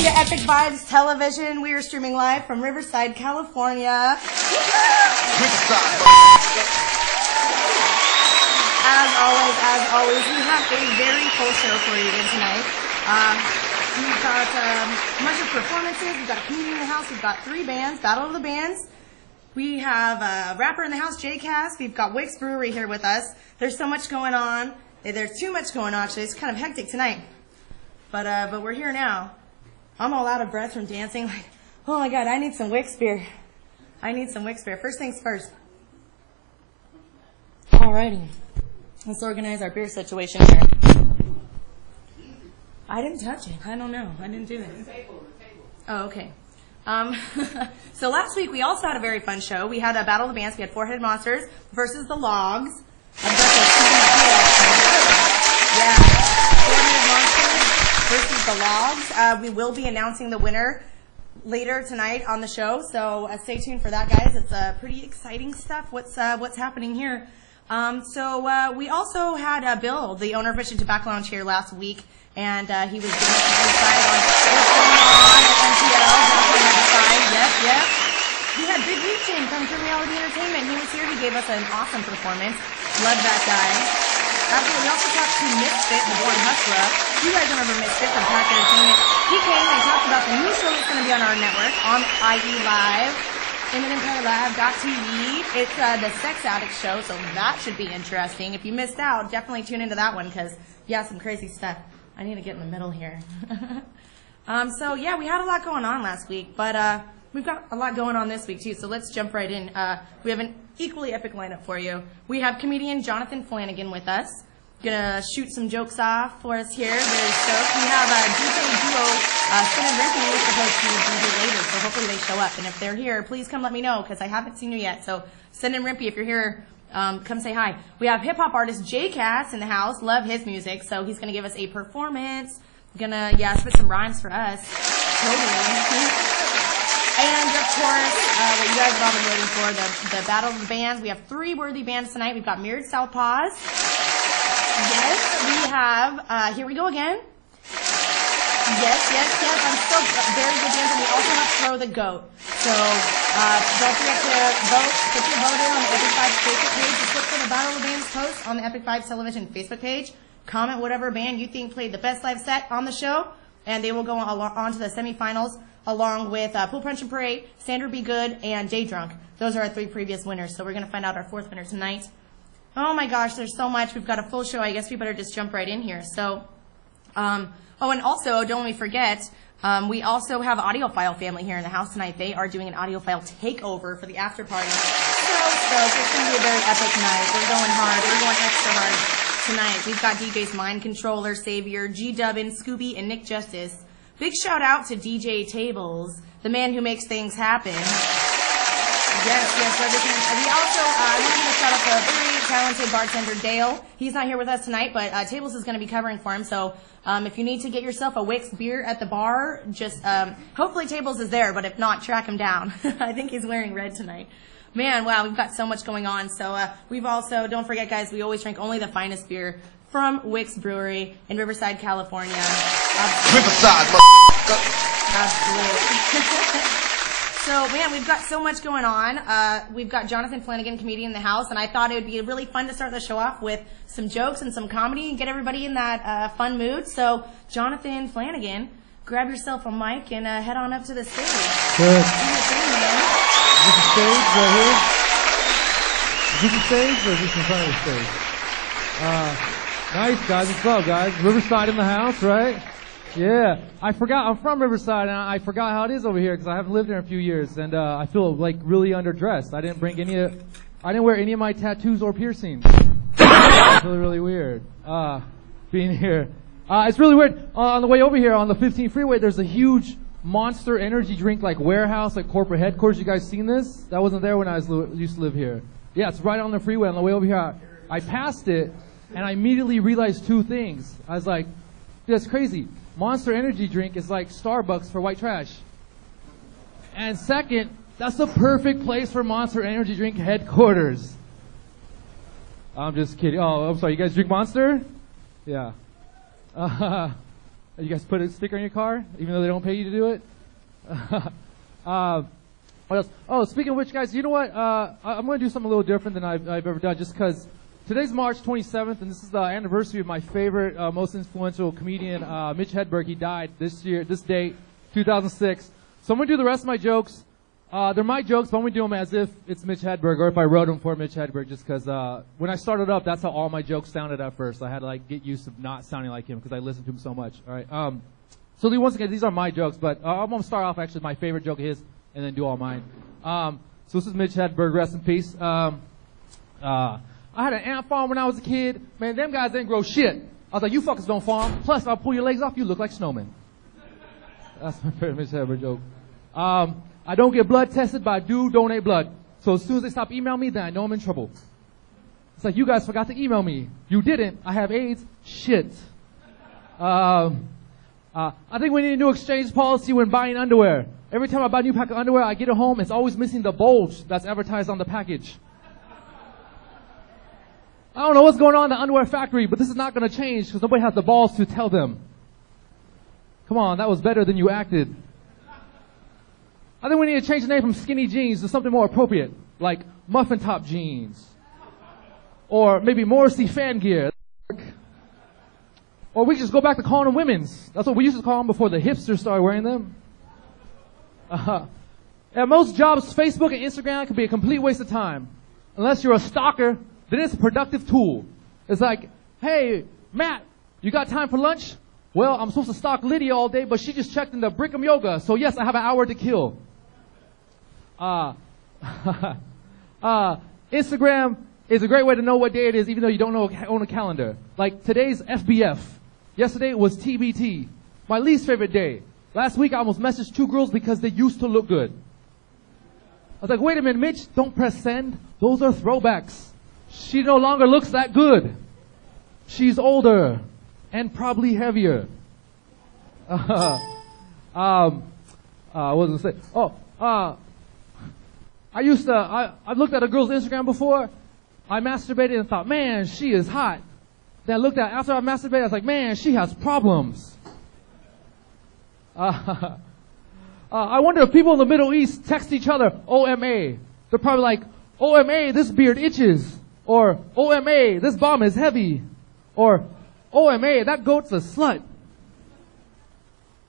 Welcome to Epic Vibes Television. We are streaming live from Riverside, California. As always, we have a very full show for you tonight. We've got a bunch of performances. We've got a comedian in the house. We've got 3 bands, Battle of the Bands. We have a rapper in the house, J-Cast. We've got Wicks Brewery here with us. There's so much going on. There's too much going on, actually. It's kind of hectic tonight. But we're here now. I'm all out of breath from dancing. Like, oh my God, I need some Wicks beer. First things first. Alrighty. Let's organize our beer situation here. I didn't touch it. I don't know. I didn't do it. Oh, okay. So last week we also had a very fun show. We had a Battle of the Bands. We had Four-Headed Monsters versus the Logs. Yeah. Four-Headed Monsters versus the Logs. We will be announcing the winner later tonight on the show, so stay tuned for that, guys. It's pretty exciting stuff. What's happening here? So we also had Bill, the owner of Mission Tobacco Lounge, here last week, and he was giving us some insight on what's going on at NTL. Yep. We had Big Weekend from Reality Entertainment. He was here. He gave us an awesome performance. Love that guy. Absolutely. We also talked to Misfit, the Born Hustler. You guys remember Misfit from Pack Entertainment. He came and talked about the new show that's going to be on our network, on IE Live, InfiniteLive.tv. It's the Sex Addict show, so that should be interesting. If you missed out, definitely tune into that one because, yeah, some crazy stuff. I need to get in the middle here. So, yeah, we had a lot going on last week, but we've got a lot going on this week, too, so let's jump right in. We have an equally epic lineup for you. We have comedian Jonathan Flanagan with us. Gonna shoot some jokes off for us here. Very stoked. We have a DJ duo, Sin and Ricky, who's supposed to be here later, so hopefully they show up. And if they're here, please come let me know, because I haven't seen you yet. So Sin and Rimpy, if you're here, come say hi. We have hip-hop artist J-Cast in the house. Love his music, so he's gonna give us a performance. Gonna, spit some rhymes for us. Totally. And, of course, what you guys have all been waiting for, the Battle of the Bands. We have 3 worthy bands tonight. We've got Mirrored Southpaws. Yes, we have, here we go again. Yes, I'm still very good bands. And we also have Throw the Goat. So, don't forget to vote. Put your vote in on the Epic Vibes Facebook page. Just look for the Battle of the Bands post on the Epic Vibes Television Facebook page. Comment whatever band you think played the best live set on the show, and they will go on to the semifinals, along with Pool Punch and Parade, Sandra Be Good, and Day Drunk. Those are our 3 previous winners, so we're going to find out our 4th winner tonight. Oh my gosh, there's so much. We've got a full show. I guess we better just jump right in here. So, and also, don't let me forget, we also have Audiophile family here in the house tonight. They are doing an Audiophile takeover for the after party. So it's going to be a very epic night. We're going hard. We're going extra hard tonight. We've got DJs Mind Controller, Savior, G-Dubbin, Scooby, and Nick Justice. Big shout out to DJ Tables, the man who makes things happen. Yes. We also, I want to give a shout out to a very talented bartender, Dale. He's not here with us tonight, but Tables is going to be covering for him. So if you need to get yourself a Wicks beer at the bar, just hopefully Tables is there, but if not, track him down. I think he's wearing red tonight. Man, wow, we've got so much going on. So we've also, don't forget, guys, we always drink only the finest beer from Wicks Brewery in Riverside, California. Riverside, Absolutely. So, man, we've got so much going on. We've got Jonathan Flanagan, comedian in the house, and I thought it would be really fun to start the show off with some jokes and some comedy and get everybody in that fun mood. So, Jonathan Flanagan, grab yourself a mic and head on up to the stage. Good. Do your thing, man. Is this the stage right here? Is this the stage or is this in front of the stage? Nice, guys. What's up, guys? Riverside in the house, right? Yeah. I forgot. I'm from Riverside, and I forgot how it is over here because I haven't lived here in a few years, and I feel like really underdressed. I didn't wear any of my tattoos or piercings. It's really, really weird being here. It's really weird. On the way over here on the 15 freeway, there's a huge Monster energy drink like warehouse, like corporate headquarters. You guys seen this? That wasn't there when I used to live here. Yeah, it's right on the freeway. On the way over here, I passed it, and I immediately realized 2 things. I was like, that's crazy. Monster energy drink is like Starbucks for white trash. And second, that's the perfect place for Monster energy drink headquarters. I'm just kidding. Oh, I'm sorry. You guys drink Monster? Yeah. You guys put a sticker in your car, even though they don't pay you to do it? What else? Oh, speaking of which, guys, you know what? I'm going to do something a little different than I've ever done, just because today's March 27th, and this is the anniversary of my favorite, most influential comedian, Mitch Hedberg. He died this date, 2006. So I'm going to do the rest of my jokes. They're my jokes, but I'm going to do them as if it's Mitch Hedberg, or if I wrote them for Mitch Hedberg, just because when I started up, that's how all my jokes sounded at first. I had to like get used to not sounding like him because I listened to him so much. All right. So once again, these are my jokes, but I'm going to start off actually with my favorite joke of his, and then do all mine. So this is Mitch Hedberg, rest in peace. I had an ant farm when I was a kid. Man, them guys didn't grow shit. I was like, you fuckers don't farm. Plus, if I pull your legs off, you look like snowmen. That's my favorite Mitch Hedberg joke. I don't get blood tested, but I do donate blood. So as soon as they stop emailing me, then I know I'm in trouble. It's like, you guys forgot to email me. You didn't. I have AIDS. Shit. I think we need a new exchange policy when buying underwear. Every time I buy a new pack of underwear, I get it home, it's always missing the bulge that's advertised on the package. I don't know what's going on in the underwear factory, but this is not going to change because nobody has the balls to tell them. Come on, that was better than you acted. I think we need to change the name from skinny jeans to something more appropriate, like muffin top jeans. Or maybe Morrissey fan gear. Or we just go back to calling them women's. That's what we used to call them before the hipsters started wearing them. At most jobs, Facebook and Instagram can be a complete waste of time. Unless you're a stalker, then it's a productive tool. It's like, hey, Matt, you got time for lunch? Well, I'm supposed to stalk Lydia all day, but she just checked into Brigham Yoga, so yes, I have an hour to kill. Instagram is a great way to know what day it is, even though you don't own a calendar. Like today's FBF. Yesterday was TBT. My least favorite day. Last week I almost messaged 2 girls because they used to look good. I was like, wait a minute, Mitch, don't press send. Those are throwbacks. She no longer looks that good. She's older and probably heavier. What was I going to say? I've looked at a girl's Instagram before. I masturbated and thought, man, she is hot. Then I looked at, after I masturbated, I was like, man, she has problems. I wonder if people in the Middle East text each other, OMA. They're probably like, OMA, this beard itches. Or, OMA, this bomb is heavy. Or, OMA, that goat's a slut.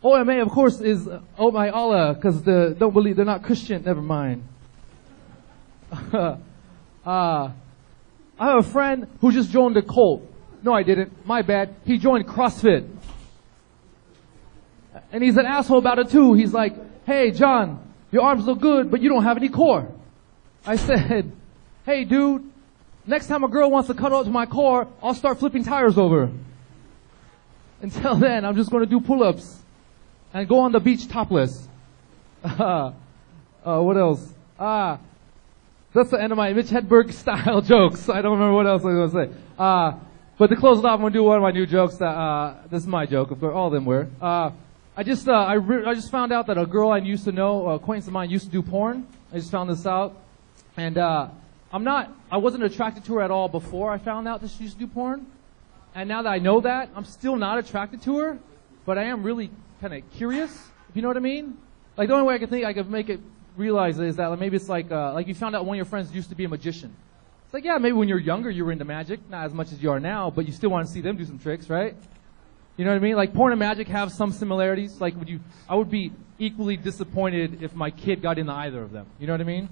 OMA, of course, is Oh My Allah, because don't believe they're not Christian. Never mind. I have a friend who just joined a cult. No, I didn't. My bad. He joined CrossFit. And he's an asshole about it too. He's like, hey, John, your arms look good, but you don't have any core. I said, hey, dude, next time a girl wants to cut up to my core, I'll start flipping tires over. Until then, I'm just going to do pull-ups and go on the beach topless. What else? That's the end of my Mitch Hedberg style jokes. I don't remember what else I was going to say. But to close it off, I'm going to do one of my new jokes. This is my joke. Of course, all of them were. I just found out that a girl I used to know, an acquaintance of mine, used to do porn. I just found this out. And I wasn't attracted to her at all before I found out that she used to do porn. And now that I know that, I'm still not attracted to her. But I am really kind of curious, if you know what I mean. Like, the only way I could make it realize is that maybe it's like you found out one of your friends used to be a magician. It's like, yeah, maybe when you're younger you were into magic, not as much as you are now, but you still want to see them do some tricks, right? You know what I mean? Like, porn and magic have some similarities. Like, I would be equally disappointed if my kid got into either of them. You know what I mean?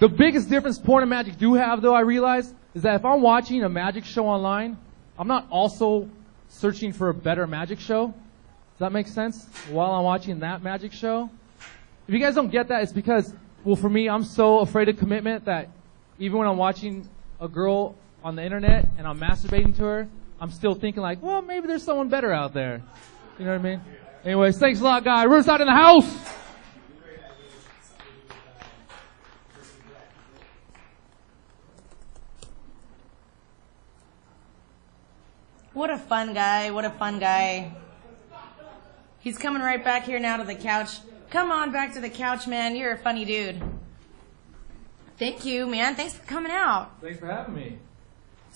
The biggest difference porn and magic do have, though, I realize, is that if I'm watching a magic show online, I'm not also searching for a better magic show. Does that make sense? While I'm watching that magic show? If you guys don't get that, it's because, well, for me, I'm so afraid of commitment that even when I'm watching a girl on the internet and I'm masturbating to her, I'm still thinking like, well, maybe there's someone better out there. You know what I mean? Anyways, thanks a lot, guys. Riverside in the house. What a fun guy. What a fun guy. He's coming right back here now to the couch. Come on back to the couch, man. You're a funny dude. Thank you, man. Thanks for coming out. Thanks for having me.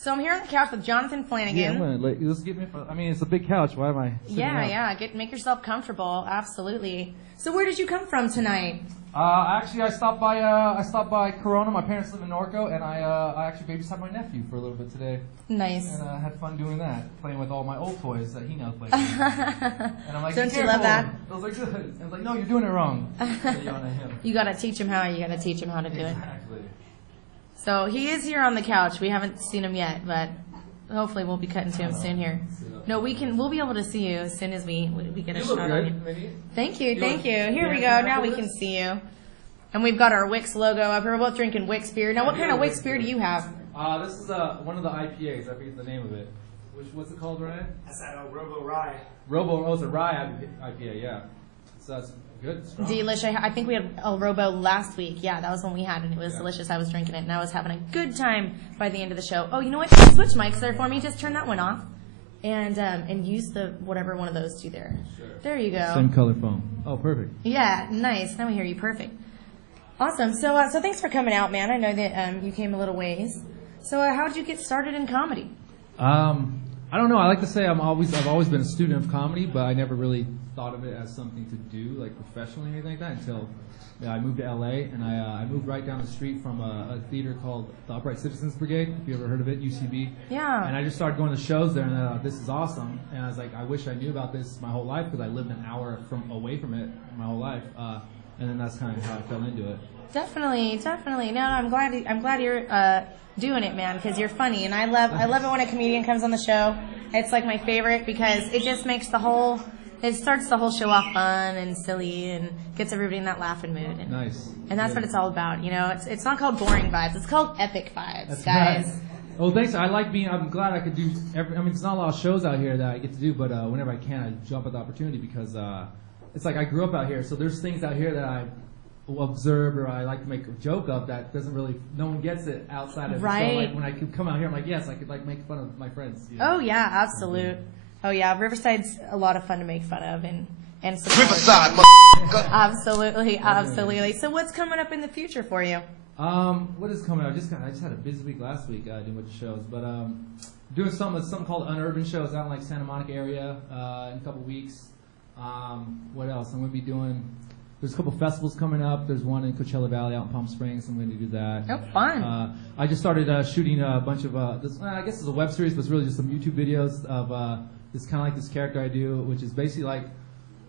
So I'm here on the couch with Jonathan Flanagan. Yeah, let's get me. I mean, it's a big couch. Why am I? Yeah. Make yourself comfortable. Absolutely. So where did you come from tonight? Actually, I stopped by Corona. My parents live in Norco, and I actually babysat my nephew for a little bit today. Nice. And I had fun doing that, playing with all my old toys that he now plays with. And I'm like, don't you love that? I was like, good. I was like, no, you're doing it wrong. You gotta teach him how. You gotta teach him how to do it. Exactly. So he is here on the couch. We haven't seen him yet, but hopefully we'll be cutting to him soon here. No, we'll be able to see you as soon as we get a shot on you. Thank you. Here we go. Now we can see you. And we've got our Wicks logo up here. We're both drinking Wicks beer. Now, what kind of Wicks beer do you have? This is one of the IPAs. I forget the name of it. What's it called, Ryan? That's that Robo Rye. It's a rye IPA, yeah. So that's good. Strong. Delicious. I think we had a Robo last week. Yeah, that was when we had it, and it was delicious. I was drinking it, and I was having a good time by the end of the show. Oh, you know what? Switch mics there for me. Just turn that one off, and use the whatever one of those two there. Sure. There you go. Same color phone. Oh, perfect. Yeah, nice. Now we hear you perfect. Awesome. So thanks for coming out, man. I know that you came a little ways. So how did you get started in comedy? I don't know. I like to say I've always been a student of comedy, but I never really thought of it as something to do, like professionally or anything like that, until I moved to LA, and I moved right down the street from a theater called the Upright Citizens Brigade. If you ever heard of it, UCB. Yeah. And I just started going to shows there, and I thought, this is awesome. And I was like, I wish I knew about this my whole life, because I lived an hour away from it my whole life. And then that's kind of how I fell into it. Definitely. No, I'm glad you're doing it, man, because you're funny, and I love it when a comedian comes on the show. It's like my favorite because it just makes it starts the whole show off fun and silly and gets everybody in that laughing mood. And, nice. And that's what it's all about, you know. It's not called boring vibes. It's called epic vibes, that's guys. Right. Well, thanks. I'm glad I could do. There's not a lot of shows out here that I get to do, but whenever I can, I jump at the opportunity because it's like I grew up out here, so there's things out here that I observed or I like to make a joke of that no one gets it outside of right. it. So like when I could come out here, I'm like, yes, I could like make fun of my friends. You know? Oh yeah, absolute. Oh yeah, Riverside's a lot of fun to make fun of and support. Riverside, Absolutely. So what's coming up in the future for you? What is coming up? I just had a busy week last week doing a bunch of shows, but doing something called Unurban Shows out in like Santa Monica area in a couple weeks. What else? I'm going to be doing. There's a couple festivals coming up. There's one in Coachella Valley out in Palm Springs. I'm going to do that. Oh, fun. I just started shooting a bunch of, I guess it's a web series, but it's really just some YouTube videos of this kind of like this character I do, which is basically like,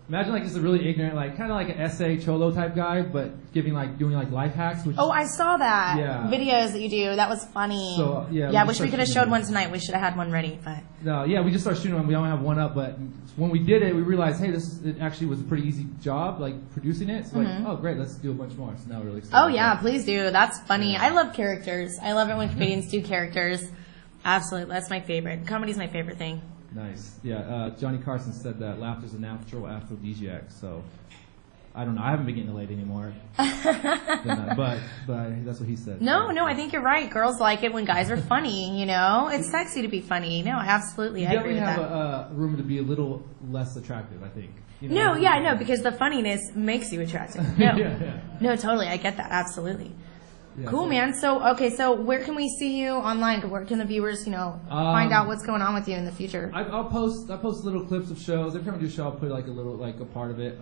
imagine like just a really ignorant, like kind of like an essay cholo type guy, but doing like life hacks. Which I saw that. Yeah. Videos that you do. That was funny. So, yeah. Yeah, I wish we could have showed one tonight. We should have had one ready, but. No, yeah, we just started shooting one. We don't have one up, but when we did it, we realized, hey, it actually was a pretty easy job, like producing it. So like, oh great, let's do a bunch more. So now we're really excited. Oh yeah, please do. That's funny. Yeah. I love characters. I love it when comedians do characters. Absolutely, that's my favorite. Comedy's my favorite thing. Nice. Yeah, Johnny Carson said that laughter's a natural aphrodisiac. So I don't know. I haven't been getting laid anymore. but that's what he said. No, I think you're right. Girls like it when guys are funny, you know? It's sexy to be funny. No, absolutely. I agree with that. You definitely have a room to be a little less attractive, I think. You know? No, because the funniness makes you attractive. No. Yeah. No, totally. I get that. Absolutely. Yeah, cool, man. So where can we see you online? Where can the viewers, find out what's going on with you in the future? I'll post little clips of shows. Every time I do a show, I'll put like a part of it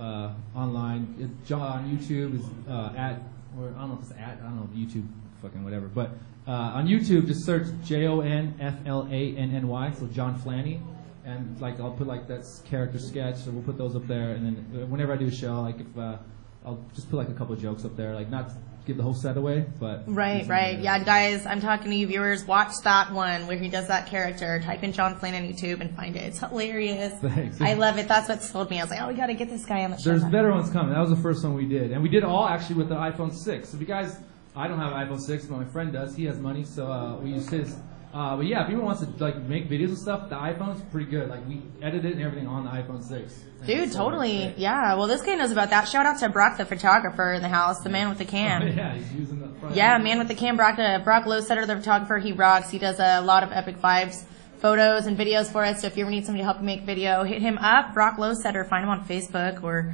online. On YouTube is I don't know if it's I don't know YouTube, fucking whatever. But on YouTube, just search JONFLANNY, so John Flanny, and like I'll put like that character sketch. So we'll put those up there, and then whenever I do a show, like if I'll just put like a couple of jokes up there, like not give the whole set away, but right. Yeah, guys, I'm talking to you viewers. Watch that one where he does that character. Type in John Flynn on YouTube and find it. It's hilarious. Thanks. I love it. That's what sold me. I was like, we got to get this guy on the show. There's better ones coming. That was the first one we did, and we did all actually with the iPhone 6. So if you guys, I don't have an iPhone 6, but my friend does. He has money, so we use his. But yeah, if anyone wants to like make videos and stuff, the iPhone's pretty good. Like we edit it and everything on the iPhone 6. Dude, totally. Yeah. Well, this guy knows about that. Shout out to Brock, the photographer in the house, the man with the cam. Yeah, he's using the front. Yeah, man with the cam. Brock Lowsetter, the photographer. He rocks. He does a lot of Epic Vibes photos and videos for us. So if you ever need somebody to help you make video, hit him up. Brock Lowsetter. Find him on Facebook or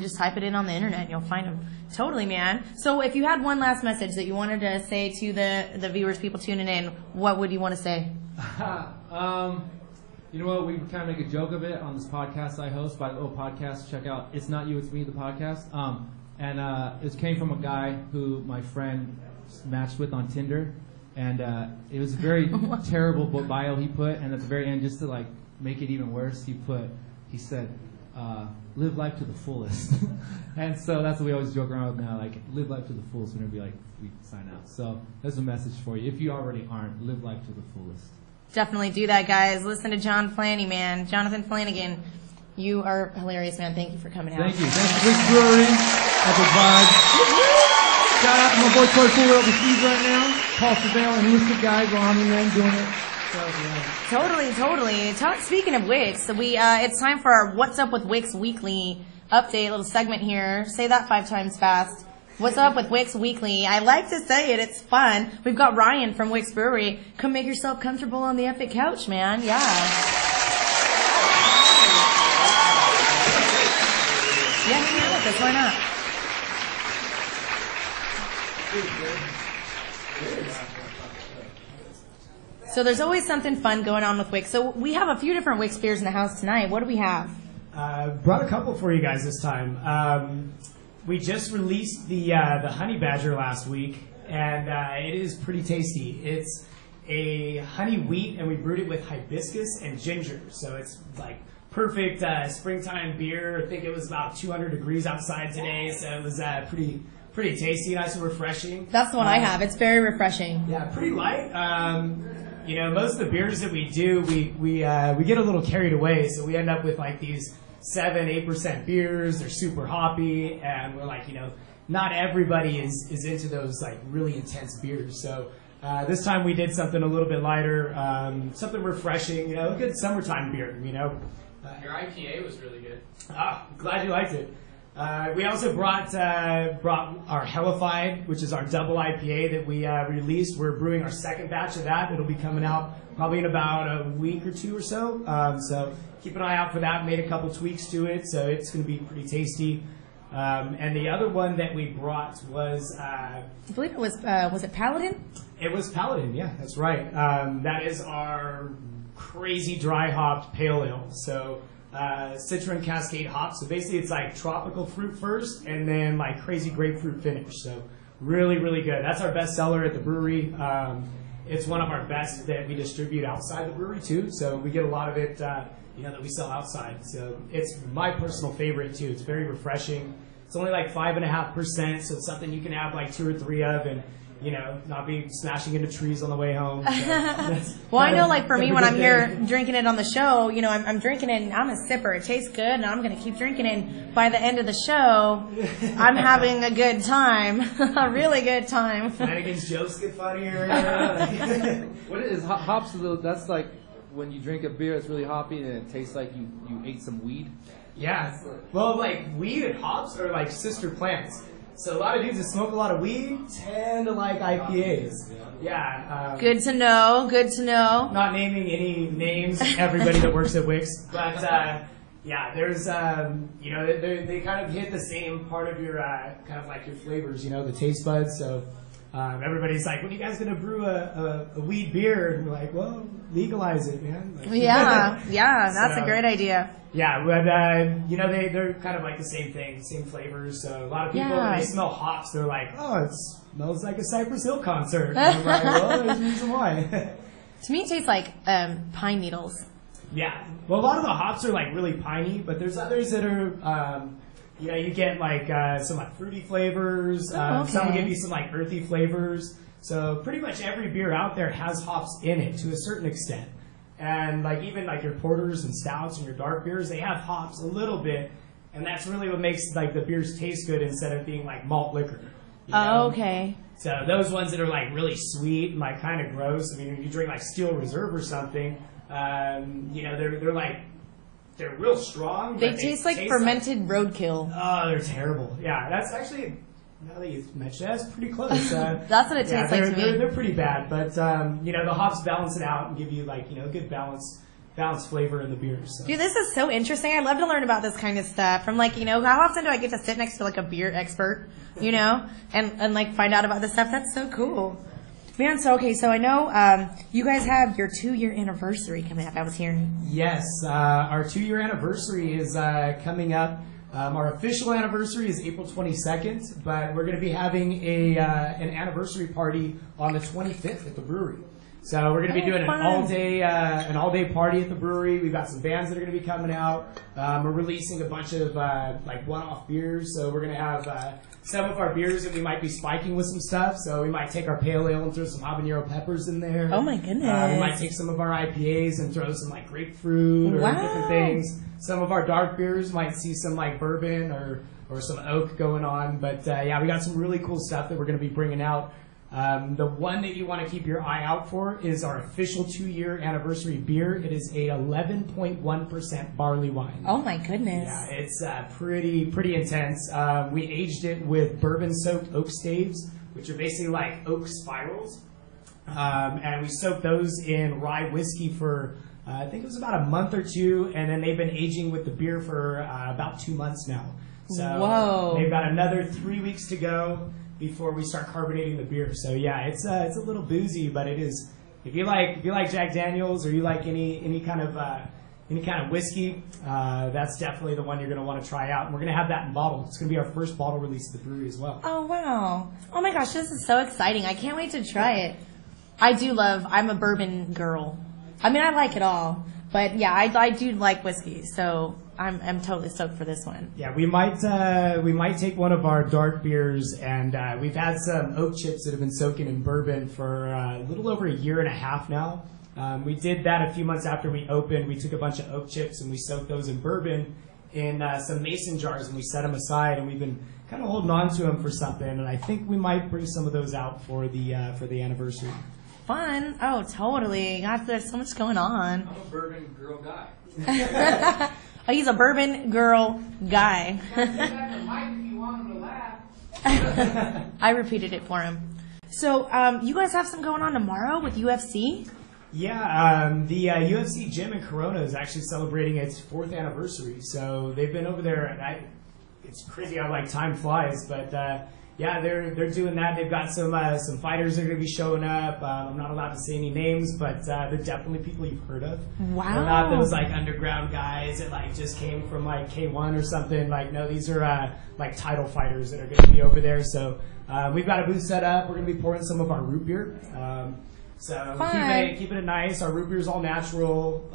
just type it in on the internet and you'll find them. Totally, man. So if you had one last message that you wanted to say to the viewers, people tuning in, what would you want to say? You know what? We kind of make a joke of it on this podcast I host. By the podcast, check out It's Not You, It's Me, the podcast. And it came from a guy who my friend matched with on Tinder. And it was a very terrible bio he put. And at the very end, just to like make it even worse, he said, live life to the fullest. And so that's what we always joke around with now, like live life to the fullest whenever we sign out. So that's a message for you. If you already aren't, live life to the fullest. Definitely do that, guys. Listen to John Flanny, man. Jonathan Flanagan. You are hilarious, man. Thank you for coming out. Thank you. Thanks to Wicks Brewery. Epic vibe. Shout out to my boy Corey Fuller overseas right now. Paul Surveil, enlisted guys, Army man doing it. So, yeah. Totally. Speaking of Wicks, it's time for our What's Up with Wicks weekly update, little segment here. Say that 5 times fast. What's up with Wicks Weekly? I like to say it. It's fun. We've got Ryan from Wicks Brewery. Come make yourself comfortable on the Epik couch, man. Yeah. Yeah, hang out with us. Why not? So there's always something fun going on with Wicks. So we have a few different Wicks beers in the house tonight. What do we have? Brought a couple for you guys this time. We just released the Honey Badger last week, and it is pretty tasty. It's a honey wheat, and we brewed it with hibiscus and ginger. So it's like perfect springtime beer. I think it was about 200 degrees outside today, so it was pretty tasty, nice and refreshing. That's the one I have. It's very refreshing. Yeah, pretty light. Most of the beers that we do, we get a little carried away, so we end up with like these 7-8% beers. They're super hoppy, and we're like, not everybody is into those like really intense beers. So this time we did something a little bit lighter, something refreshing, a good summertime beer. Your IPA was really good. Glad you liked it. We also brought our Hellified, which is our double IPA that we released. We're brewing our second batch of that. It'll be coming out probably in about a week or two or so. So keep an eye out for that. Made a couple tweaks to it, so it's going to be pretty tasty. And the other one that we brought was... I believe it was it Paladin? It was Paladin, yeah, that's right. That is our crazy dry hopped pale ale. So Citron Cascade hops. So basically it's like tropical fruit first and then like crazy grapefruit finish. So really, really good. That's our best seller at the brewery. It's one of our best that we distribute outside the brewery too. So we get a lot of it that we sell outside. So it's my personal favorite too. It's very refreshing. It's only like 5.5%, so it's something you can have like 2 or 3 of and not be smashing into trees on the way home. So well, I know, like for me, when I'm here drinking it on the show, I'm drinking it, and I'm a sipper. It tastes good, and I'm going to keep drinking it. And by the end of the show, I'm having a good time, a really good time. Flanagan's jokes get funnier. What is hops? That's like when you drink a beer, it's really hoppy, and it tastes like you ate some weed. Yeah. Well, like weed and hops are like sister plants. So a lot of dudes that smoke a lot of weed tend to like IPAs. Yeah. Good to know. Good to know. Not naming any names, everybody that works at Wicks, but there's they kind of hit the same part of your kind of like your flavors, the taste buds. So everybody's like, when are you guys gonna brew a weed beer? And we're like, well, legalize it, man. Like, yeah, that's a great idea. Yeah, but they're kind of like the same thing, same flavors. So a lot of people, when they smell hops, they're like, oh, it smells like a Cypress Hill concert. And I'm like, well, there's a reason why. To me, it tastes like pine needles. Yeah, well, a lot of the hops are like really piney, but there's others that are, you get like some like fruity flavors. Some will give you some like earthy flavors. So pretty much every beer out there has hops in it to a certain extent. And like even like your porters and stouts and your dark beers, they have hops a little bit, and that's really what makes like the beers taste good instead of being like malt liquor. Oh, okay. So those ones that are like really sweet and like kind of gross. I mean, if you drink like Steel Reserve or something, they're real strong. They taste like fermented roadkill. Oh, they're terrible. Yeah, that's actually. Now that you mentioned it, that's pretty close. That's what it tastes like to me. They're pretty bad, but the hops balance it out and give you like a good balance balanced flavor in the beers. So. Dude, this is so interesting. I love to learn about this kind of stuff. From like, how often do I get to sit next to like a beer expert, and like find out about this stuff? That's so cool. Man, so I know you guys have your 2-year anniversary coming up. I was hearing. Yes, our 2-year anniversary is coming up. Our official anniversary is April 22nd, but we're going to be having an anniversary party on the 25th at the brewery. So we're going to be doing an all-day party at the brewery. We've got some bands that are going to be coming out. We're releasing a bunch of like one-off beers. So we're going to have some of our beers that we might be spiking with some stuff. So we might take our pale ale and throw some habanero peppers in there. Oh my goodness! We might take some of our IPAs and throw some like grapefruit or different things. Some of our dark beers might see some like bourbon or some oak going on. But yeah, we got some really cool stuff that we're going to be bringing out. The one that you want to keep your eye out for is our official 2-year anniversary beer. It is a 11.1% barley wine. Oh my goodness! Yeah, it's pretty intense. We aged it with bourbon-soaked oak staves, which are basically like oak spirals, and we soaked those in rye whiskey for I think it was about a month or 2, and then they've been aging with the beer for about 2 months now. So whoa! They've got another 3 weeks to go before we start carbonating the beer. So yeah, it's a little boozy, but it is. If you like Jack Daniels or you like any kind of whiskey, that's definitely the one you're going to want to try out. And we're going to have that in bottle. It's going to be our first bottle release at the brewery as well. Oh wow! Oh my gosh, this is so exciting! I can't wait to try it. I'm a bourbon girl. I mean, I like it all, but yeah, I do like whiskey, so I'm totally stoked for this one. Yeah, we might take one of our dark beers, and we've had some oak chips that have been soaking in bourbon for a little over 1.5 years now. We did that a few months after we opened. We took a bunch of oak chips and we soaked those in bourbon in some mason jars, and we set them aside, and we've been kind of holding on to them for something, and I think we might bring some of those out for the anniversary. Fun! Oh, totally. God, there's so much going on. I'm a bourbon girl guy. Oh, he's a bourbon girl guy. I repeated it for him. So, you guys have some going on tomorrow with UFC? Yeah, the UFC gym in Corona is actually celebrating its 4th anniversary. So they've been over there, and it's crazy how like time flies, but yeah, they're doing that. They've got some fighters that are going to be showing up. I'm not allowed to say any names, but they're definitely people you've heard of. Wow. They're not those like underground guys that like just came from like K1 or something. Like no, these are like title fighters that are going to be over there. So we've got a booth set up. We're going to be pouring some of our root beer. So keeping it nice. Our root beer is all natural.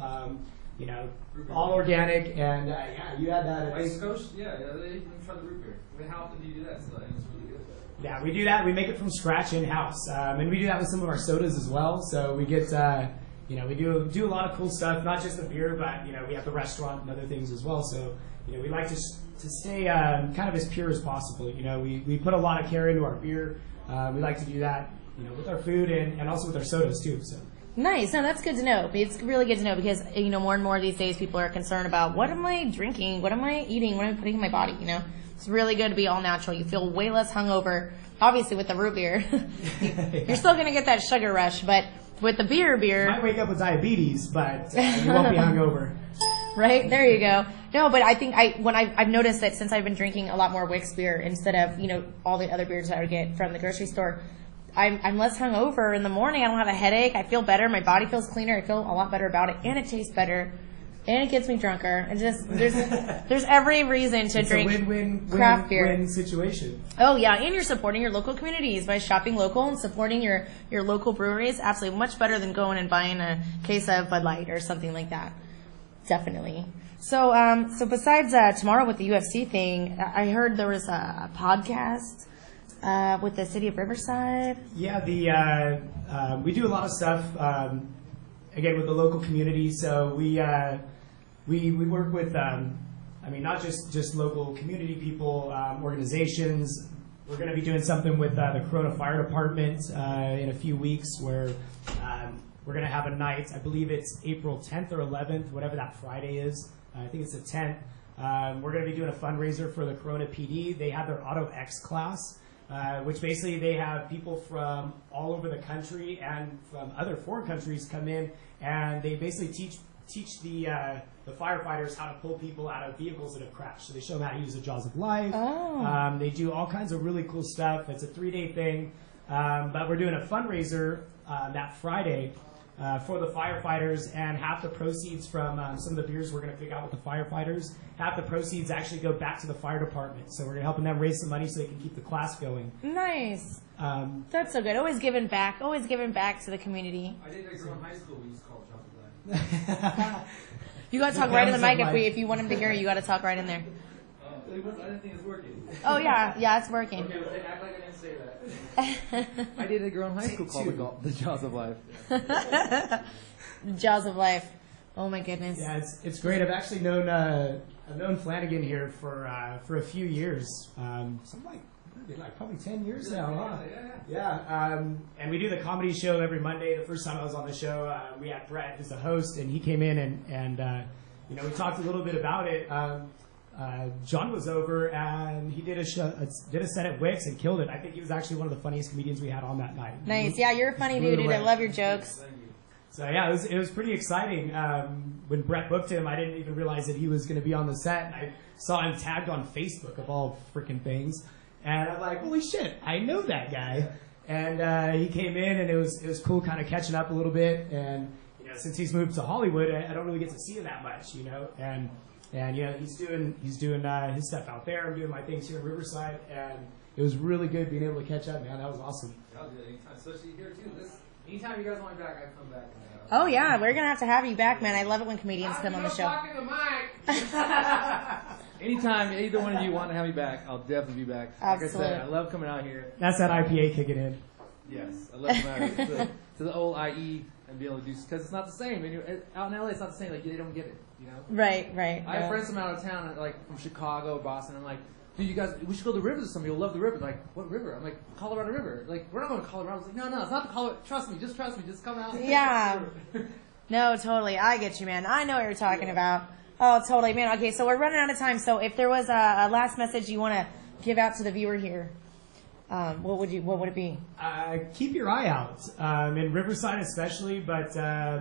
All organic. And yeah, you had that. West Coast? Yeah, they even try the root beer. I mean, how often do you do that? So I think it's really good. Yeah, we do that. We make it from scratch in-house. And we do that with some of our sodas as well. So we get, we do a lot of cool stuff, not just the beer, but, we have the restaurant and other things as well. So, we like to stay kind of as pure as possible. We put a lot of care into our beer. We like to do that, with our food and also with our sodas too. So. Nice. No, that's good to know. It's really good to know because, more and more these days people are concerned about what am I drinking? What am I eating? What am I putting in my body? It's really good to be all natural. You feel way less hungover. Obviously, with the root beer, you're still going to get that sugar rush, but with the beer, you might wake up with diabetes, but you won't be hungover. Right? There you go. No, but I think I've noticed that since I've been drinking a lot more Wicks beer instead of, all the other beers that I would get from the grocery store, I'm less hungover in the morning. I don't have a headache. I feel better. My body feels cleaner. I feel a lot better about it, and it tastes better. And it gets me drunker. And just there's every reason to drink craft beer. Win-win situation. Oh yeah, and you're supporting your local communities by shopping local and supporting your local breweries. Absolutely, much better than going and buying a case of Bud Light or something like that. Definitely. So besides tomorrow with the UFC thing, I heard there was a podcast with the city of Riverside. Yeah, we do a lot of stuff. Again, with the local community, so we work with, not just local community people, organizations. We're going to be doing something with the Corona Fire Department in a few weeks where we're going to have a night, I believe it's April 10th or 11th, whatever that Friday is. I think it's the 10th. We're going to be doing a fundraiser for the Corona PD. They have their Auto X class, which basically they have people from all over the country and from other foreign countries come in, and they basically teach the firefighters how to pull people out of vehicles that have crashed. So they show them how to use the Jaws of Life. Oh. They do all kinds of really cool stuff. It's a 3-day thing. But we're doing a fundraiser that Friday for the firefighters, and half the proceeds from some of the beers we're going to pick out with the firefighters, half the proceeds actually go back to the fire department. So we're going to helping them raise some money so they can keep the class going. Nice. That's so good. Always giving back to the community. I did that in high school. We used to call it Jaws of Life. You got to talk right in the mic if you want him to hear you. You got to talk right in there. I didn't think it was working. Oh yeah, it's working. Okay, well, act like I didn't say that. I did a girl in high school called the Jaws of Life. Jaws of Life. Oh my goodness. Yeah, it's great. I've actually known Flanagan here for a few years. Something like probably 10 years now, huh? Yeah. And we do the comedy show every Monday. The first time I was on the show, we had Brett as the host, and he came in and we talked a little bit about it. John was over and he did a set at Wicks and killed it. I think he was actually one of the funniest comedians we had on that night. Nice. Yeah, you're a funny dude. I love your jokes. So yeah, it was pretty exciting. When Brett booked him, I didn't even realize that he was going to be on the set. And I saw him tagged on Facebook of all freaking things, and I'm like, holy shit, I know that guy. And he came in, and it was cool, kind of catching up a little bit. And since he's moved to Hollywood, I don't really get to see him that much, And he's doing his stuff out there. I'm doing my things here in Riverside, and it was really good being able to catch up, man. That was awesome. I'll do it anytime, especially here too. Anytime you guys want me back, I come back. Oh yeah, we're gonna have to have you back, man. I love it when comedians come on the show. Talking to Mike. Anytime either one of you want to have me back, I'll definitely be back. Absolutely. Like I said, I love coming out here. That's that IPA kicking in. Yes, I love coming out here to the old IE and be able to do, because it's not the same. Out in LA, it's not the same. Like they don't get it, Right. I have friends from out of town, like from Chicago, Boston. I'm like, dude, you guys, we should go to the river with somebody. You'll love the river. Like, what river? I'm like, Colorado River. Like, we're not going to Colorado. I was like, no, it's not the Colorado. Trust me, just come out. Yeah. No, totally. I get you, man. I know what you're talking about. Oh, totally, man. Okay, so we're running out of time. So if there was a last message you want to give out to the viewer here, what would it be? Keep your eye out in Riverside especially, but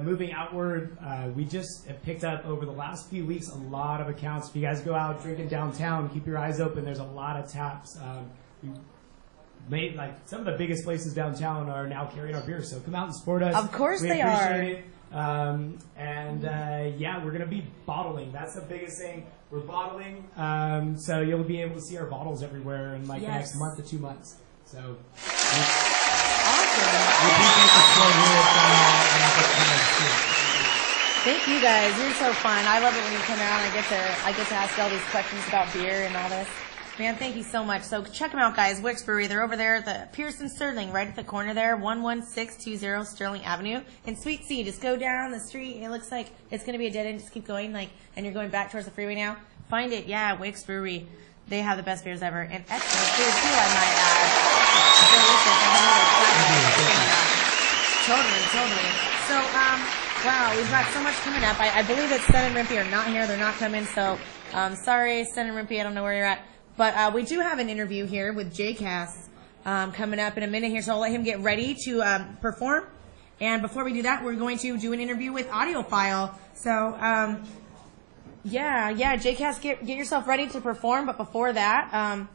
moving outward, we just have picked up over the last few weeks a lot of accounts. If you guys go out drinking downtown, keep your eyes open. There's a lot of taps. Some of the biggest places downtown are now carrying our beer, so come out and support us. Of course we they appreciate it. We're going to be bottling. That's the biggest thing. We're bottling, so you'll be able to see our bottles everywhere in the next month to 2 months. So, awesome. Thank you guys. You're so fun. I love it when you come out. I get to ask all these questions about beer and all this. Man, thank you so much. So check them out, guys. Wicks Brewery. They're over there at the Pearson Sterling, right at the corner there, 11620 Sterling Avenue in Suite C. Just go down the street. It looks like it's going to be a dead end. Just keep going, and you're going back towards the freeway now. Find it. Yeah, Wicks Brewery. They have the best beers ever, and excellent food too, I might add. Totally. So, wow, we've got so much coming up. I believe that Sen and Rimpy are not here. They're not coming. So, sorry, Sen and Rimpy. I don't know where you're at. But we do have an interview here with J-Cass coming up in a minute here, so I'll let him get ready to perform. And before we do that, we're going to do an interview with Audiophile. So, J-Cass, get yourself ready to perform. But before that, I'm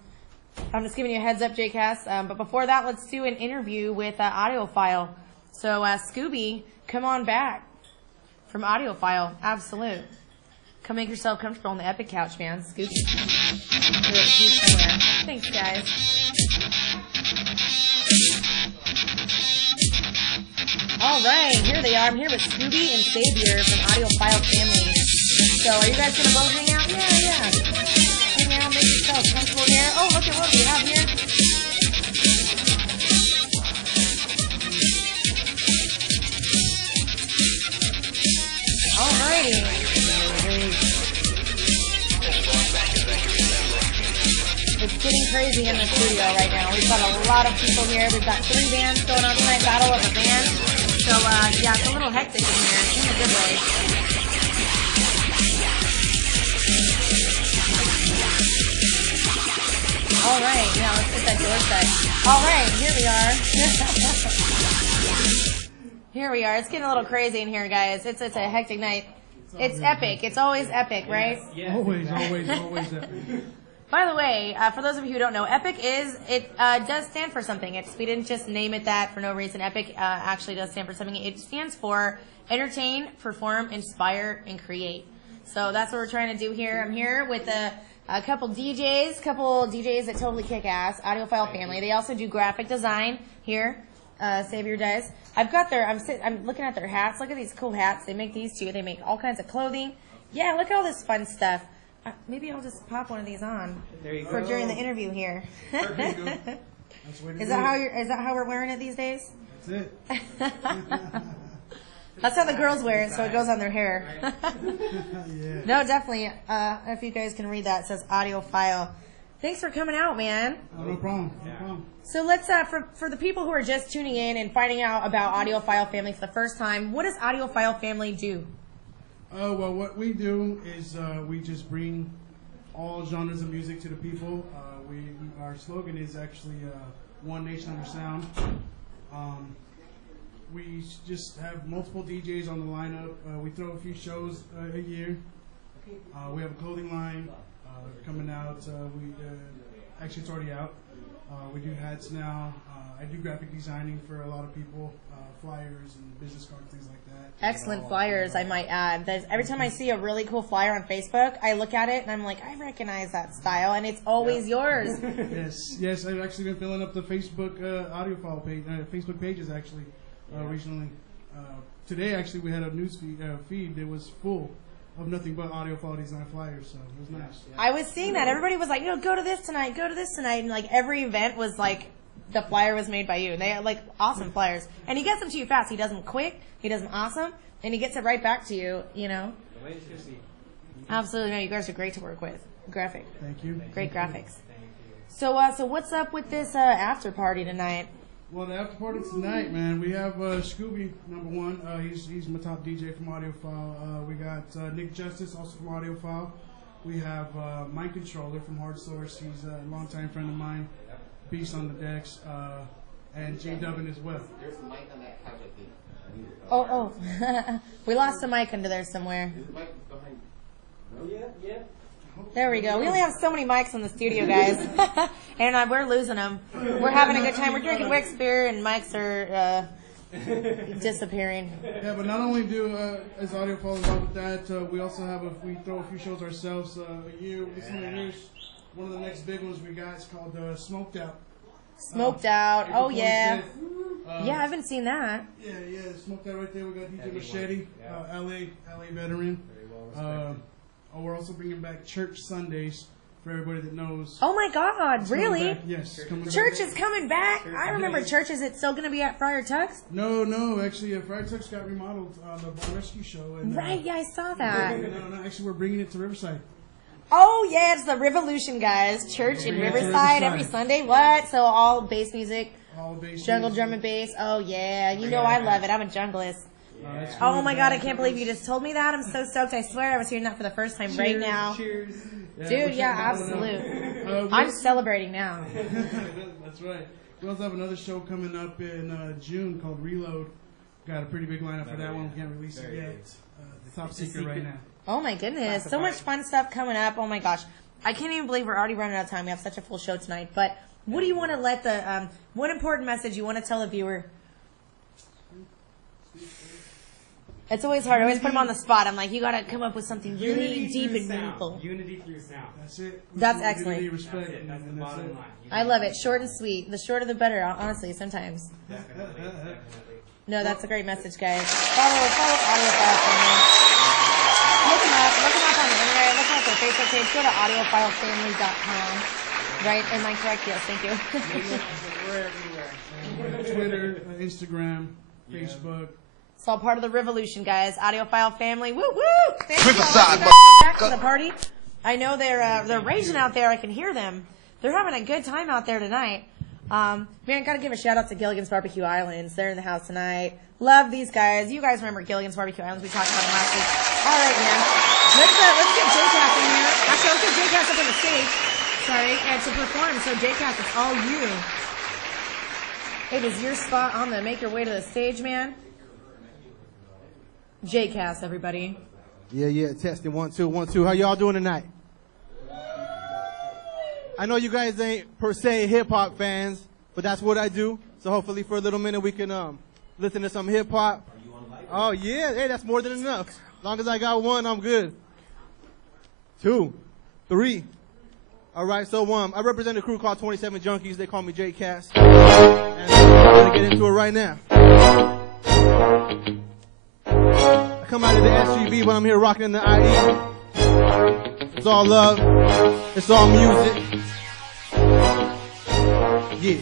just giving you a heads up, J-Cass. But before that, let's do an interview with Audiophile. So, Scooby, come on back from Audiophile. Absolute. Come make yourself comfortable on the Epik couch, man. Scooby. Thanks, guys. All right, here they are. I'm here with Scooby and Xavier from Audiophile family. So, are you guys gonna both hang out? Yeah. Hang out, make yourself comfortable here. Oh, look at what we have here. Alrighty. It's getting crazy in the studio right now. We've got a lot of people here. We've got 3 bands going on tonight, battle of a band. So, it's a little hectic in here, in a good way. All right, let's get that door shut. All right, here we are. Here we are. It's getting a little crazy in here, guys. It's a hectic night. It's Epik. It's always Epik, right? Yes, Always, exactly. always epic. By the way, for those of you who don't know, Epik does stand for something. We didn't just name it that for no reason. Epik actually does stand for something. It stands for entertain, perform, inspire, and create. So that's what we're trying to do here. I'm here with a couple DJs that totally kick ass, Audiophile family. They also do graphic design here. Savior does. I'm looking at their hats. Look at these cool hats. They make these too. They make all kinds of clothing. Yeah, look at all this fun stuff. Maybe I'll just pop one of these on for during the interview here. Is that how we're wearing it these days? That's it. That's how the girls wear it, so it goes on their hair. Yeah. No, definitely. If you guys can read that, it says Audiophile. Thanks for coming out, man. Oh, no problem. No problem. So let's, for the people who are just tuning in and finding out about Audiophile Family for the first time, what does Audiophile Family do? Well, what we do is we just bring all genres of music to the people. Our slogan is actually One Nation Under Sound. We just have multiple DJs on the lineup. We throw a few shows a year. We have a clothing line coming out. Actually, it's already out. We do hats now. I do graphic designing for a lot of people, flyers and business cards, things like that. Excellent flyers, I might add. Every time I see a really cool flyer on Facebook, I look at it and I'm like, I recognize that style, and it's always yours. Yes. I've actually been filling up the Facebook audiophile page, Facebook pages actually recently. Today, actually, we had a news feed that was full of nothing but audiophile design flyers, so it was nice. I was seeing that. Everybody was like, go to this tonight, and like every event was like, the flyer was made by you. They had like awesome flyers. And he gets them to you fast. He does them quick, he does them awesome, and he gets it right back to you, you know? Absolutely. No, you guys are great to work with. Graphic. Thank you. Great graphics. So what's up with this after party tonight? Well, the after party tonight, man, we have Scooby, number one. He's my top DJ from Audiophile. We got Nick Justice, also from Audiophile. We have Mind Controller from Hard Source. He's a longtime friend of mine. Beast on the decks. And J Dubbin as well. There's a mic on that couch, I think. Oh. We lost a mic under there somewhere. There's a mic behind. Oh, yeah. There we go. We only have so many mics in the studio, guys. And we're losing them. We're having a good time. We're drinking Wicks beer, and mics are disappearing. Yeah, but not only is Audiophile involved with that, we also we throw a few shows ourselves a year. One of the next big ones we got is called Smoked Out. Smoked Out. April Oh, yeah. 25th. Yeah, I haven't seen that. Yeah, Smoked Out right there. We got DJ Machete, LA veteran. We're also bringing back Church Sundays for everybody that knows. Oh, my God. Really? Yes. Church is coming back. I remember church. Is it still going to be at Friar Tuck's? No. Actually, Friar Tuck's got remodeled on the Bar Rescue Show. And, Right, yeah, I saw that. No. Actually, we're bringing it to Riverside. Oh, yeah, it's the Revolution, guys. Church in Riverside every Sunday. What? So all bass music, All bass jungle, music. drum, and bass. Oh, yeah. You know I love it. I'm a junglist. Oh, my God, I can't believe you just told me that. I'm so stoked. I swear I was hearing that for the first time right now. Cheers. Dude, yeah, absolutely. I'm celebrating now. That's right. We also have another show coming up in June called Reload. Got a pretty big lineup for that one. We can't release it yet. Top secret right now. Oh, my goodness. So much fun stuff coming up. Oh, my gosh. I can't even believe we're already running out of time. We have such a full show tonight. But what do you want to let the, what important message you want to tell a viewer? It's always hard. I always put them on the spot. I'm like, you got to come up with something really deep and meaningful. Unity through sound. That's it. That's excellent. Unity, respect, That's the and that's bottom it. line. I love it. Short and sweet. The shorter the better, honestly, sometimes. Definitely. No, that's a great message, guys. Follow Audiophile Family. Look them up on the internet. Look them up their Facebook page. Go to audiophilefamily.com. Right? Am I correct? Yes, thank you. We're everywhere. Twitter, Instagram, Facebook. It's all part of the revolution, guys. Audiophile Family. Woo woo! Thanks Riverside, for back to the party. I know they're raging out there. I can hear them. They're having a good time out there tonight. Man, gotta give a shout out to Gilligan's Barbecue Islands. They're in the house tonight. Love these guys. You guys remember Gilligan's Barbecue Islands? We talked about them last week. All right, man. Let's get J-Cast in here. Actually, let's get J-Cast up on the stage. Sorry, and to perform. So J-Cast, it's all you. It is your spot on the make your way to the stage, man. J-Cast, everybody. Yeah, testing 1 2 1 2. How y'all doing tonight? I know you guys ain't per se hip hop fans, but that's what I do. So hopefully for a little minute we can listen to some hip hop. Oh yeah, hey, that's more than enough. As long as I got 1, I'm good. 2, 3. All right, so I represent a crew called 27 Junkies. They call me J-Cast. And I'm gonna get into it right now. I come out of the SGB, but I'm here rocking the IE. It's all love. It's all music. Yeah.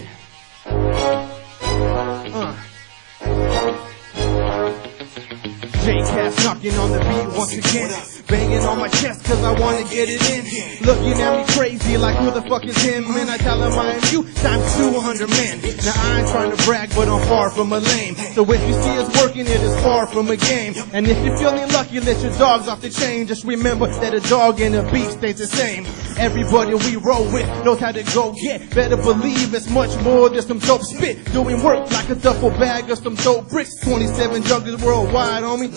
J-Cast knocking on the beat once again. Banging on my chest cause I wanna get it in. Looking at me crazy like who the fuck is him? And I tell him I am you times 200 men. Now I ain't trying to brag but I'm far from a lame. So if you see us working it is far from a game. And if you're feeling lucky let your dogs off the chain. Just remember that a dog and a beef stays the same. Everybody we roll with knows how to go get. Better believe it's much more than some dope spit. Doing work like a duffel bag or some dope bricks. 27 junkies worldwide, homie.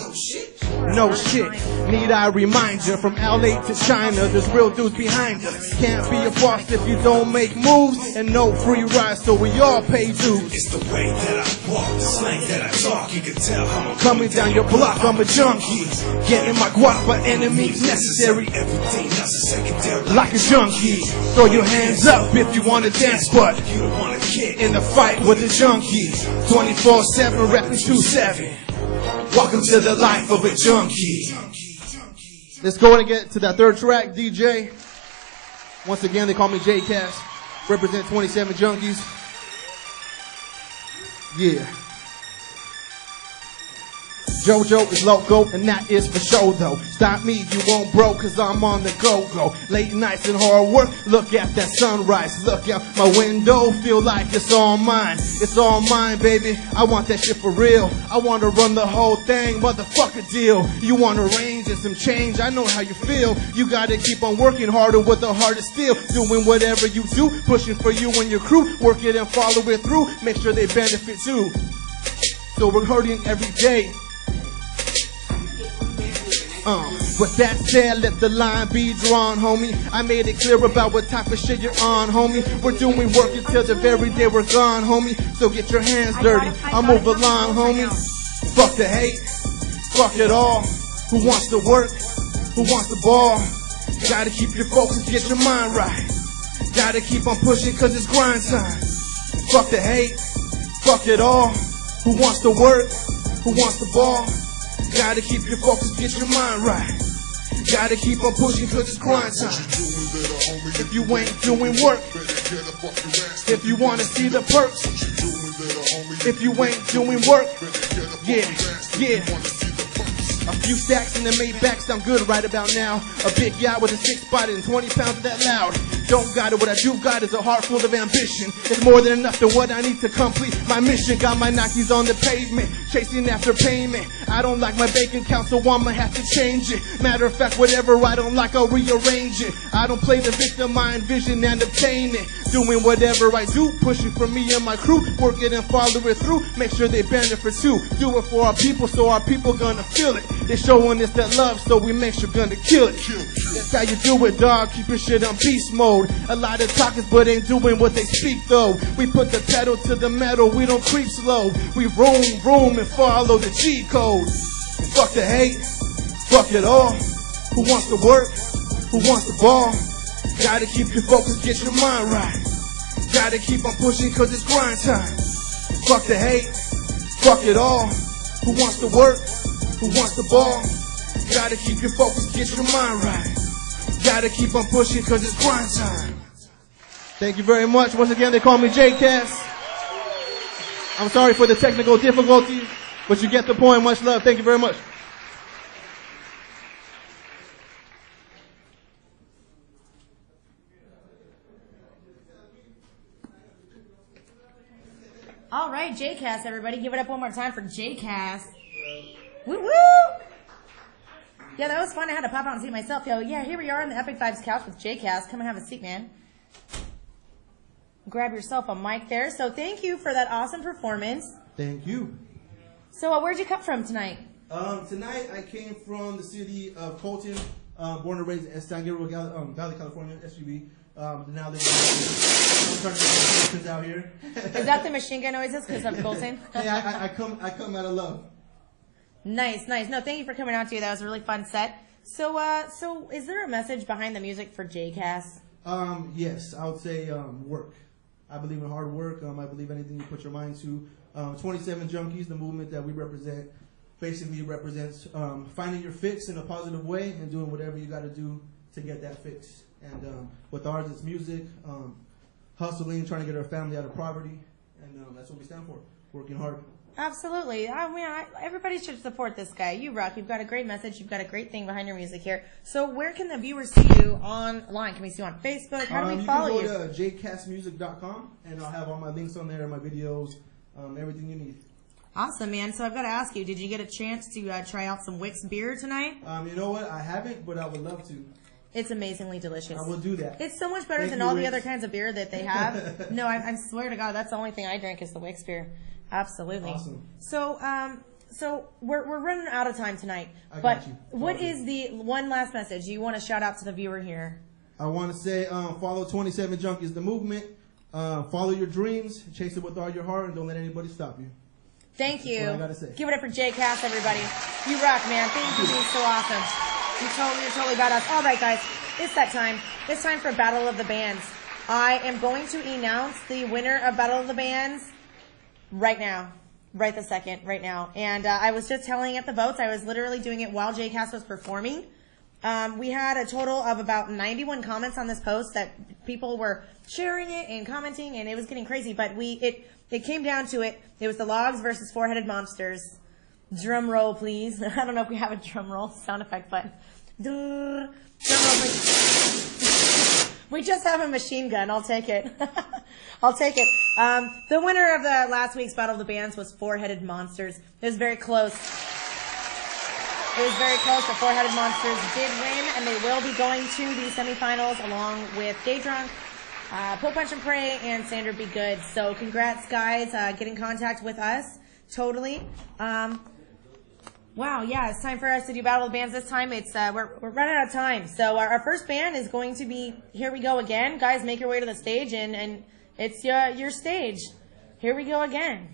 No shit. Need I remind you, from LA to China, there's real dudes behind us. Can't be a boss if you don't make moves, and no free rides, so we all pay dues. It's the way that I walk, the slang that I talk. You can tell how I'm coming down your block. I'm a junkie, getting my guap, but enemies necessary. Everything else is secondary. Like a junkie, throw your hands up if you want to dance, but you don't want to get in the fight with a junkie. 24/7, repping 2-7. Welcome to the life of a junkie. Let's go and get to that third track, DJ. Once again, they call me J-Cast. Represent 27 Junkies. Yeah. JoJo is loco, and that is for sure though. Stop me, you won't broke, cause I'm on the go-go. Late nights and hard work, look at that sunrise. Look out my window, feel like it's all mine. It's all mine, baby, I want that shit for real. I want to run the whole thing, motherfucker deal. You want a range and some change, I know how you feel. You gotta keep on working harder with a heart of steel. Doing whatever you do, pushing for you and your crew. Work it and follow it through, make sure they benefit too. So we're hurting every day. With that said, let the line be drawn, homie. I made it clear about what type of shit you're on, homie. We're doing work until the very day we're gone, homie. So get your hands dirty, I'll move along, homie. Fuck the hate, fuck it all. Who wants to work? Who wants the ball? Gotta keep your focus, get your mind right. Gotta keep on pushing cause it's grind time. Fuck the hate, fuck it all. Who wants to work? Who wants the ball? Gotta keep your focus, get your mind right. Gotta keep on pushing cause it's grind time. If you ain't doing work, if you wanna see the perks, if you ain't doing work, yeah. A few stacks in the Maybach sound good right about now. A big yacht with a 6-spot and 20 pounds of that loud. Don't got it, what I do got is a heart full of ambition. It's more than enough to what I need to complete my mission. Got my Nikes on the pavement, chasing after payment. I don't like my bank account, so I'ma have to change it. Matter of fact, whatever I don't like, I'll rearrange it. I don't play the victim, I envision and obtain it. Doing whatever I do, pushing for me and my crew. Work it and follow it through, make sure they benefit too. Do it for our people, so our people gonna feel it. They showing us that love, so we make sure gonna kill it. That's how you do it, dog. Keep your shit on beast mode. A lot of talkers, but ain't doing what they speak, though. We put the pedal to the metal, we don't creep slow. We roam and follow the G code. Fuck the hate, fuck it all. Who wants to work? Who wants the ball? Gotta keep your focus, get your mind right. Gotta keep on pushing cause it's grind time. Fuck the hate, fuck it all. Who wants to work? Who wants the ball? Gotta keep your focus, get your mind right. Gotta keep on pushing cause it's grind time. Thank you very much. Once again, they call me J-Cast. I'm sorry for the technical difficulties, but you get the point. Much love. Thank you very much. All right, J-Cast, everybody. Give it up one more time for J-Cast. Woo woo! Yeah, that was fun. I had to pop out and see it myself. Yo, yeah, here we are on the Epic Vibes couch with J-Cast. Come and have a seat, man. Grab yourself a mic there. So thank you for that awesome performance. Thank you. So where'd you come from tonight? Tonight I came from the city of Colton, born and raised in San Gabriel Valley, California, SUV. Now they're trying to get connections out here. Is that the machine gun noises because of Colton? Hey, I come out of love. Nice. No, thank you for coming out, too. That was a really fun set. So is there a message behind the music for JCast? Yes, I would say work. I believe in hard work. I believe anything you put your mind to. 27 Junkies, the movement that we represent, basically represents finding your fix in a positive way and doing whatever you got to do to get that fix. And with ours, it's music, hustling, trying to get our family out of poverty, and that's what we stand for, working hard. Absolutely. I mean, everybody should support this guy. You rock. You've got a great message. You've got a great thing behind your music here. So where can the viewers see you online? Can we see you on Facebook? How do we follow you? You can go to jcastmusic.com, and I'll have all my links on there, my videos, everything you need. Awesome, man. So I've got to ask you, did you get a chance to try out some Wicks beer tonight? You know what? I haven't, but I would love to. It's amazingly delicious. I will do that. It's so much better than all the other kinds of beer that they have. No, I swear to God, that's the only thing I drink is the Wicks beer. Absolutely. Awesome. So we're running out of time tonight. I but got you. What is the one last message you want to shout out to the viewer here? I want to say follow 27 Junkies, the movement. Follow your dreams. Chase it with all your heart, and don't let anybody stop you. Thank you. That's what I gotta say. Give it up for JCast, everybody. You rock, man. Thank you for being so awesome. You're totally badass. All right, guys. It's that time. It's time for Battle of the Bands. I am going to announce the winner of Battle of the Bands right now. Right this second. Right now. And I was just telling at the votes. I was literally doing it while JCast was performing. We had a total of about 91 comments on this post that people were sharing it and commenting, and it was getting crazy. But it came down to it. It was the Logs versus Four-Headed Monsters. Drum roll, please. I don't know if we have a drum roll sound effect, but drum roll, please. We just have a machine gun. I'll take it. I'll take it. The winner of the last week's Battle of the Bands was Four-Headed Monsters. It was very close. It was very close. The Four-Headed Monsters did win, and they will be going to the semifinals along with Day Drunk, Pull Punch and Pray, and Sandra Be Good. So congrats, guys. Get in contact with us. Totally. Wow, yeah, it's time for us to do Battle of the Bands this time. It's we're running out of time. So our first band is going to be Here We Go Again. Guys, make your way to the stage, and it's your stage. Here we go again.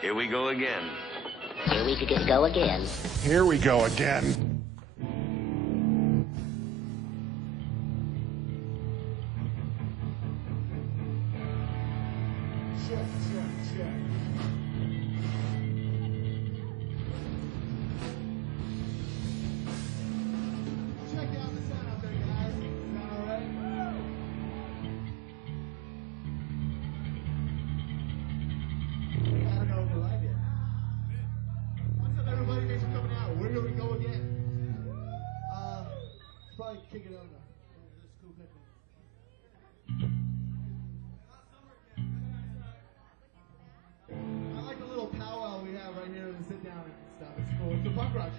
Here we go again. Here we go again. Here we go again.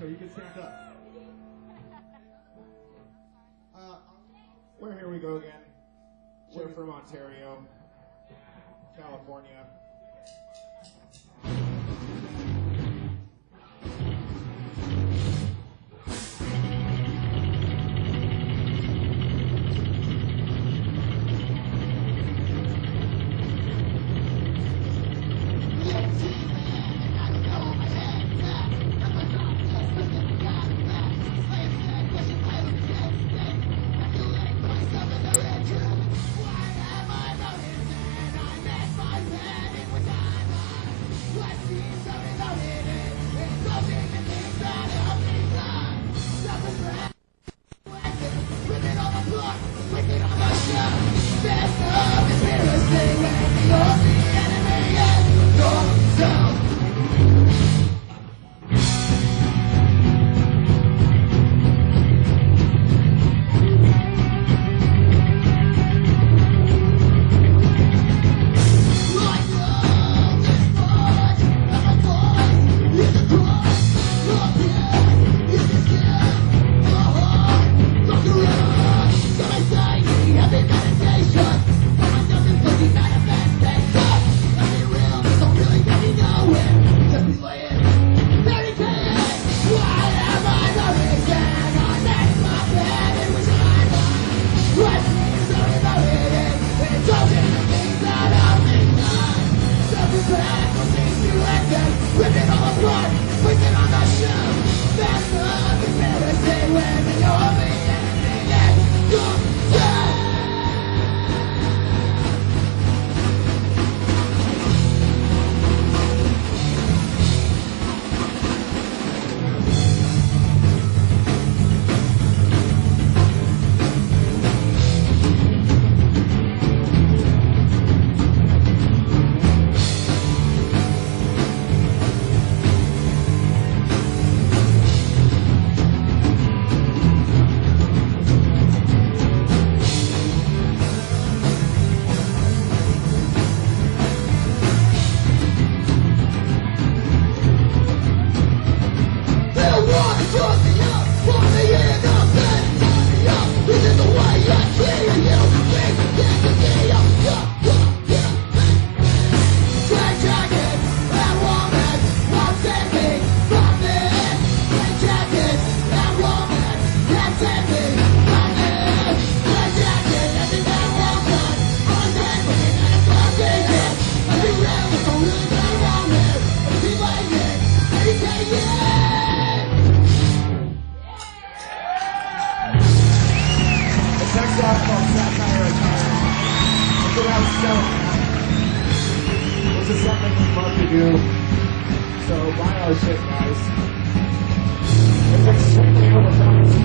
You can stand up. We're Here We Go Again. We're from Ontario, California. Why am I not in? I met my song called Satire of Time. It's about self. This is something we love to do. So buy our shit, guys. It's extremely overpriced.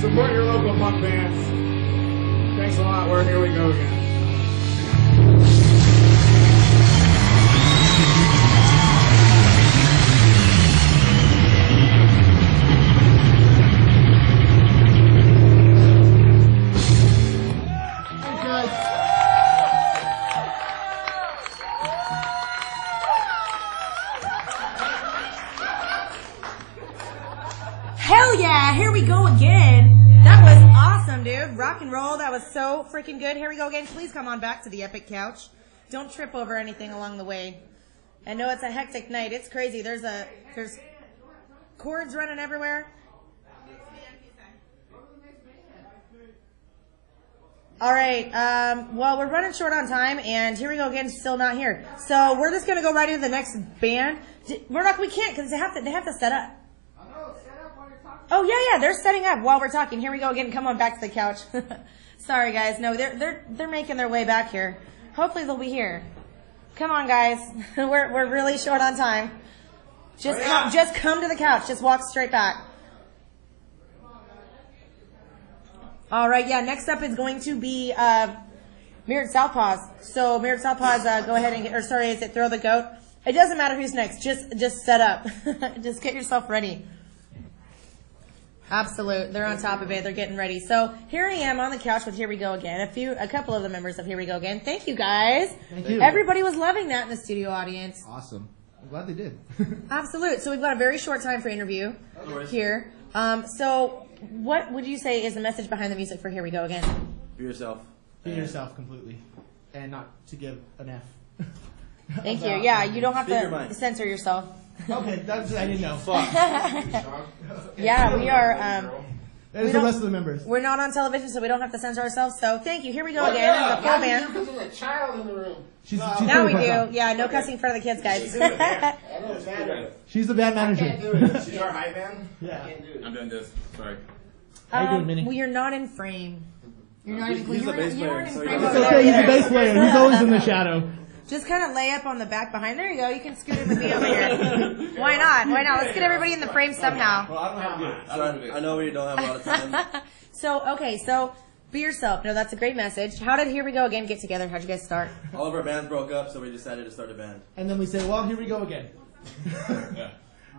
Support your local punk bands. Thanks a lot. Here we go again. Hell yeah, here we go again. That was awesome, dude. Rock and roll, that was so freaking good. Here we go again. Please come on back to the Epik couch. Don't trip over anything along the way. I know it's a hectic night. It's crazy. There's cords running everywhere. All right, well, we're running short on time, and here we go again, still not here. So we're just going to go right into the next band. We can't, because they have to set up. Oh yeah, they're setting up while we're talking. Here we go again. Come on back to the couch. Sorry guys. No, they're making their way back here. Hopefully they'll be here. Come on guys. We're really short on time. Just come to the couch. Just walk straight back. All right. Yeah. Next up is going to be Mirrored Southpaws. So Mirrored Southpaws, go ahead and is it Throw the Goat? It doesn't matter who's next. Just set up. Just get yourself ready. Absolute. They're on top of it. They're getting ready. So here I am on the couch with Here We Go Again. A couple of the members of Here We Go Again. Thank you guys. Thank you. Everybody was loving that in the studio audience. Awesome. I'm glad they did. Absolute. So we've got a very short time for interview here. So what would you say is the message behind the music for Here We Go Again? Be yourself. Be yourself completely. And not to give an F. Thank you. Yeah, you don't have to censor yourself. Okay, that's I didn't know. Fuck. Yeah, we are. There's the rest of the members. We're not on television, so we don't have to censor ourselves. So thank you. Here we go again. The full band. Because there's a child in the room. She's now we do. Yeah, no cussing in front of the kids, guys. She's the band manager. She's our hype man? Yeah. I'm doing this. Sorry. How you doing, Minnie? Well, you're not in frame. You're not even. He's the bass player. In So frame It's over okay, he's there. the bass player. He's always in the shadow. Just kind of lay up on the back behind. There you go. You can scoot in with me over here. Why not? Why not? Let's get everybody in the frame somehow. Well, I don't have good. I know we don't have a lot of time. So be yourself. No, that's a great message. How did Here We Go Again get together? How'd you guys start? All of our bands broke up, so we decided to start a band. And then we say, well, here we go again.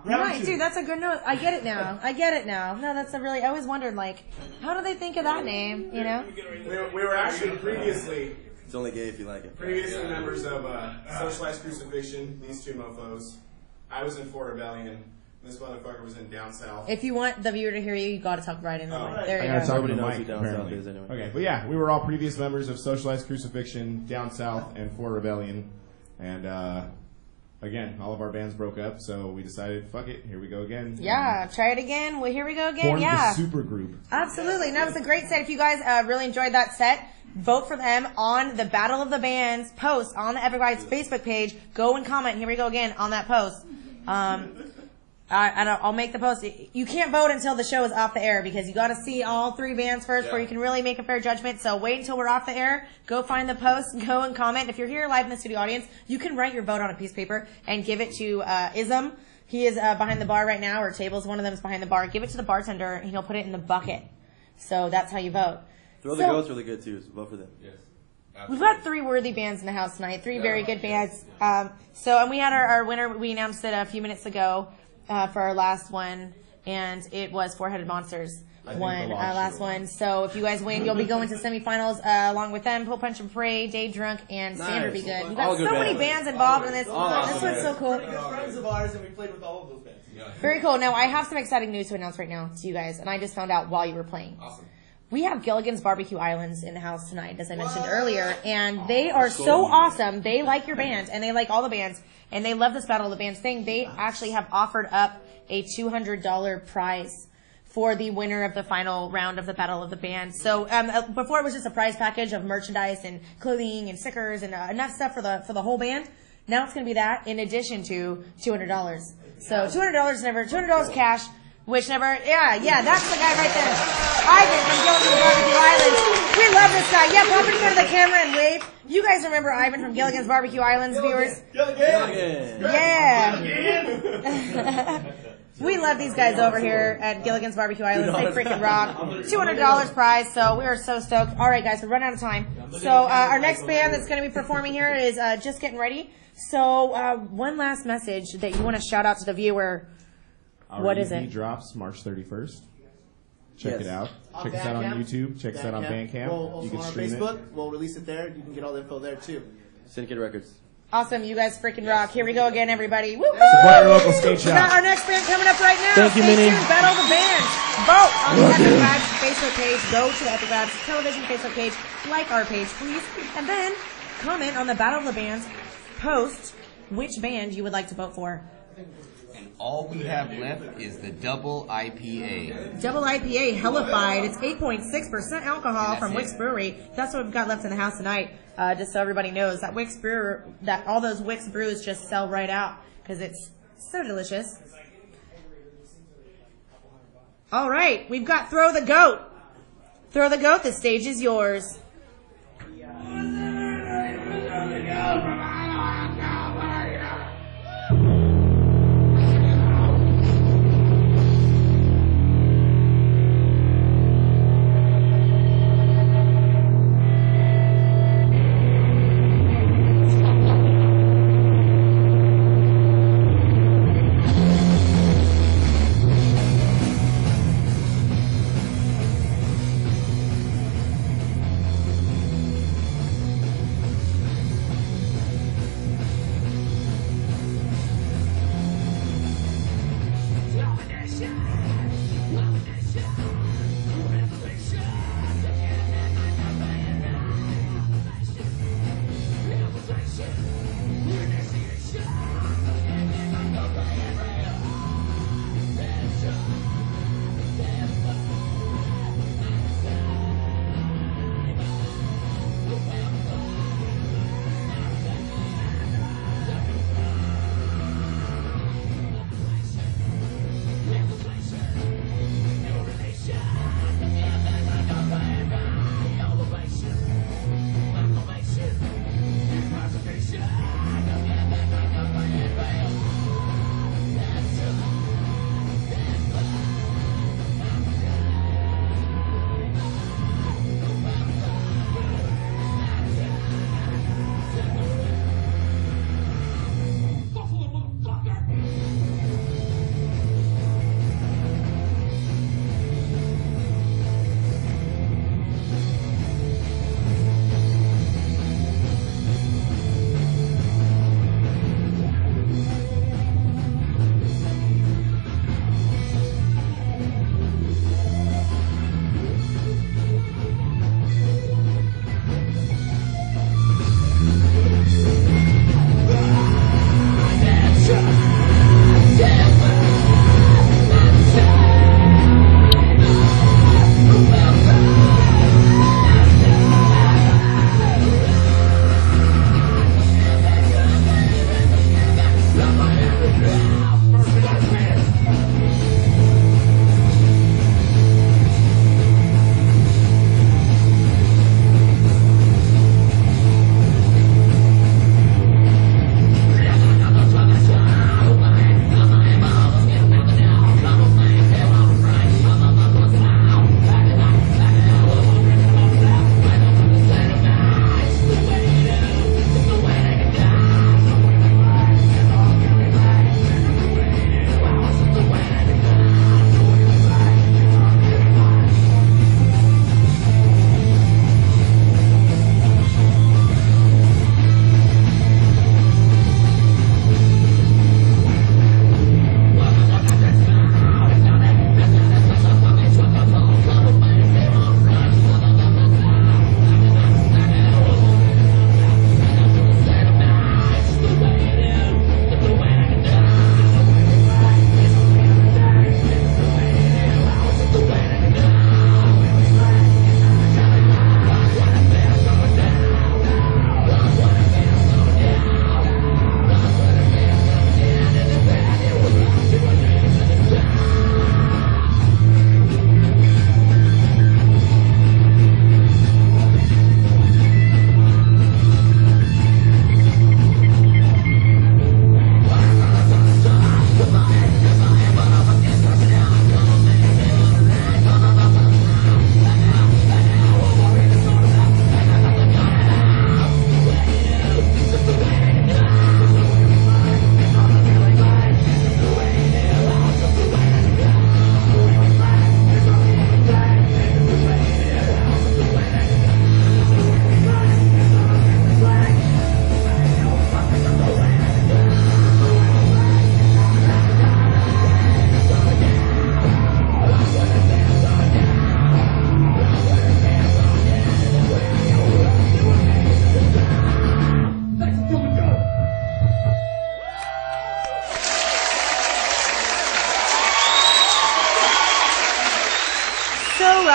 Right, dude, that's a good note. I get it now. No, that's a really, I always wondered, like, how do they think of that name, you know? We were actually previously It's only gay if you like it. Previously members of Socialized Crucifixion, these two mofos. I was in For Rebellion. This motherfucker was in Down South. If you want the viewer to hear you, you got to talk right in the mic. There I you gotta go. talk Nobody to the knows mic, who Down South apparently. is anyway. Okay, but yeah, we were all previous members of Socialized Crucifixion, Down South, and For Rebellion. And again, all of our bands broke up, so we decided, fuck it, here we go again. Yeah, try it again. Well, here we go again. Formed Yeah. the super group. Absolutely. And that was a great set. If you guys really enjoyed that set, vote for them on the Battle of the Bands post on the Epik Rides Facebook page. Go and comment. Here we go again on that post. I'll make the post. You can't vote until the show is off the air because you got to see all three bands first before you can really make a fair judgment. So wait until we're off the air. Go find the post. Go and comment. If you're here live in the studio audience, you can write your vote on a piece of paper and give it to Ism. He is behind the bar right now, or Tables. One of them is behind the bar. Give it to the bartender, and he'll put it in the bucket. So that's how you vote. Throw the Goat's really good too, so vote for them. Yes. We've got three worthy bands in the house tonight. Three very good bands. And we had our winner. We announced it a few minutes ago for our last one, and it was Four-Headed Monsters. Last one. So if you guys win, you'll be going to semifinals along with them. Pull Punch and Pray, Day Drunk, and Standard Be Good. We've got so many bands involved in this. This one's so cool. Friends of ours, and we played with all of those bands. Very cool. Now I have some exciting news to announce right now to you guys, and I just found out while you were playing. Awesome. We have Gilligan's Barbecue Islands in the house tonight, as I mentioned earlier, and they are so awesome. They like your band, and they like all the bands, and they love this Battle of the Bands thing. They actually have offered up a $200 prize for the winner of the final round of the Battle of the Bands. So before it was just a prize package of merchandise and clothing and stickers and enough stuff for the whole band. Now it's going to be that in addition to $200. So $200 cash. Which never, yeah, that's the guy right there. Ivan from Gilligan's Barbecue Islands. We love this guy. Yeah, pop in front of the camera and wave. You guys remember Ivan from Gilligan's Barbecue Islands, viewers? Gilligan. Yeah. We love these guys over here at Gilligan's Barbecue Islands. They freaking rock. $200 prize, so we are so stoked. All right, guys, we're running out of time. So our next band that's going to be performing here is just getting ready. So one last message that you want to shout out to the viewer. What is it? Drops March 31st. Check it out. Check us out on YouTube. Check us out on Bandcamp. You can stream Facebook. it. We'll release it there. You can get all the info there too. Syndicate Records. Awesome, you guys freaking rock. Here we go again, everybody. Woo-hoo! Support your local skate We shop. got our next band coming up right now. Thank you, Stay Minnie. tuned. Battle of the Bands. Vote on the Epik Rides Facebook page. Go to the Epik Rides television Facebook page. Like our page, please. And then comment on the Battle of the Bands post which band you would like to vote for. All we have left is the double IPA. Double IPA, hellified. It's 8.6% alcohol from Wicks Brewery. That's what we've got left in the house tonight. Just so everybody knows that Wicks Brewer, that all those Wicks brews just sell right out because it's so delicious. All right, we've got Throw the Goat. Throw the Goat, the stage is yours.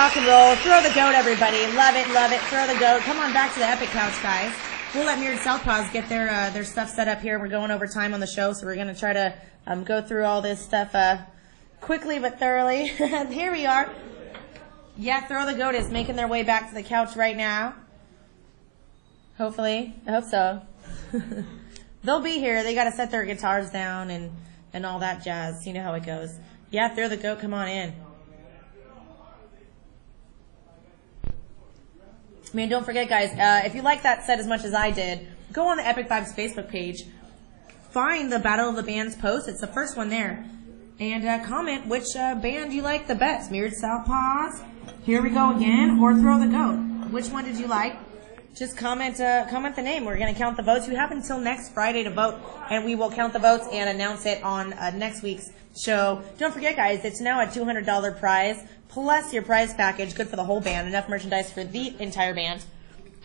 rock and roll. Throw the goat, everybody. Love it, love it. Throw the goat. Come on back to the Epik Couch, guys. We'll let Mirrored Southpaws get their stuff set up here. We're going over time on the show, so we're going to try to go through all this stuff quickly but thoroughly. Here we are. Yeah, Throw the Goat is making their way back to the couch right now. Hopefully. I hope so. They'll be here. They got to set their guitars down and all that jazz. You know how it goes. Yeah, Throw the Goat, come on in. Man, don't forget, guys, if you like that set as much as I did, go on the Epic Vibes Facebook page. Find the Battle of the Bands post. It's the first one there. And comment which band you like the best. Mirrored Southpaws, Here We Go Again, or Throw the Goat. Which one did you like? Just comment the name. We're going to count the votes. You have until next Friday to vote, and we will count the votes and announce it on next week's show. Don't forget, guys, it's now a $200 prize, plus your prize package, good for the whole band. Enough merchandise for the entire band.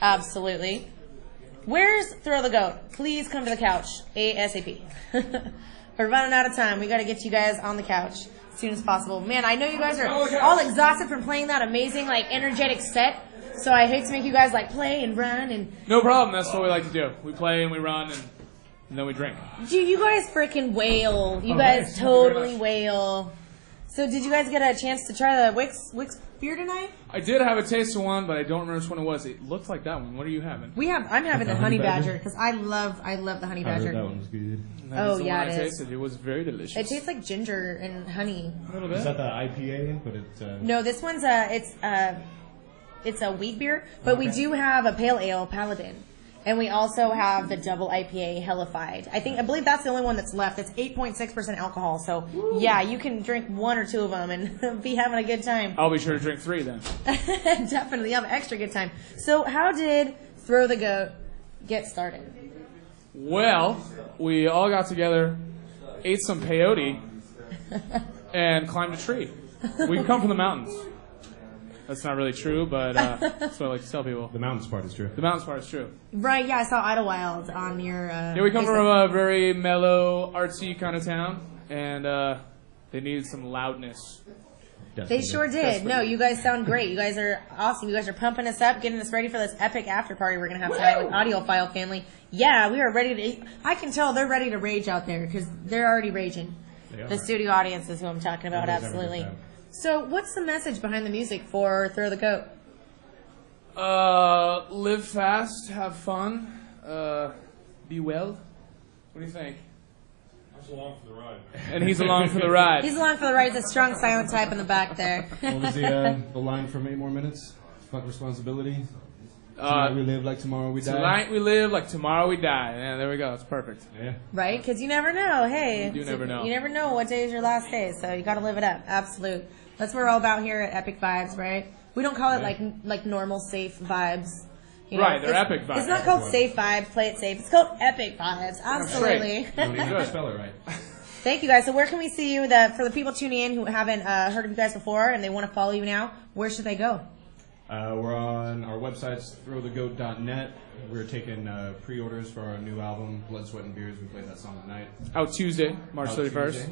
Absolutely. Where's Throw the Goat? Please come to the couch, ASAP. We're running out of time. We got to get you guys on the couch as soon as possible. Man, I know you guys are all exhausted from playing that amazing, like, energetic set. So I hate to make you guys like play and run and. No problem. That's what we like to do. We play and we run and then we drink. Dude, you guys freaking wail. You guys totally wail. So did you guys get a chance to try the Wicks beer tonight? I did have a taste of one, but I don't remember which one it was. It looked like that one. What are you having? I'm having the honey badger because I love the honey badger. That one's good. Oh yeah, it is. Tasted. It was very delicious. It tastes like ginger and honey. A little bit. Is that the IPA? But it. No, this one's it's a wheat beer, but we do have a pale ale, Paladin, and we also have the double IPA, Hellified. I believe that's the only one that's left. It's 8.6% alcohol, so yeah, you can drink one or two of them and be having a good time. I'll be sure to drink 3 then. Definitely, have an extra good time. So how did Throw the Goat get started? Well, we all got together, ate some peyote, and climbed a tree. We come from the mountains. That's not really true, but that's what I like to tell people. The mountains part is true. The mountains part is true. Right, yeah, I saw Idlewild on your yeah, we come from a very mellow, artsy kind of town, and they needed some loudness. They sure did. No, you guys sound great. You guys are awesome. You guys are pumping us up, getting us ready for this epic after party we're going to have tonight with Audiophile Family. Yeah, we are ready to... I can tell they're ready to rage out there because they're already raging. The studio audience is who I'm talking about, absolutely. So, what's the message behind the music for Throw the Goat? Live fast, have fun, be well. What do you think? I'm along for the ride. And he's along for the ride. He's along for the ride. He's a strong, silent type in the back there. What was the line from 8 More Minutes? Fuck responsibility. Tonight we live like tomorrow we die. Tonight we live like tomorrow we die. Yeah, there we go. It's perfect. Yeah. Right? Because you never know. Hey. You do never know. You never know what day is your last day, so you got to live it up. Absolute. That's what we're all about here at Epic Vibes, right? We don't call it like normal, safe vibes. You know, right, they're epic vibes. It's not called safe vibes, play it safe. It's called epic vibes. Absolutely. You gotta spell it right. Thank you guys. So where can we see you? For the people tuning in who haven't heard of you guys before and they want to follow you now, where should they go? We're on our website's throwthegoat.net. We're taking pre-orders for our new album, Blood, Sweat, and Beers. We played that song tonight. Out Tuesday, March 31st. Tuesday.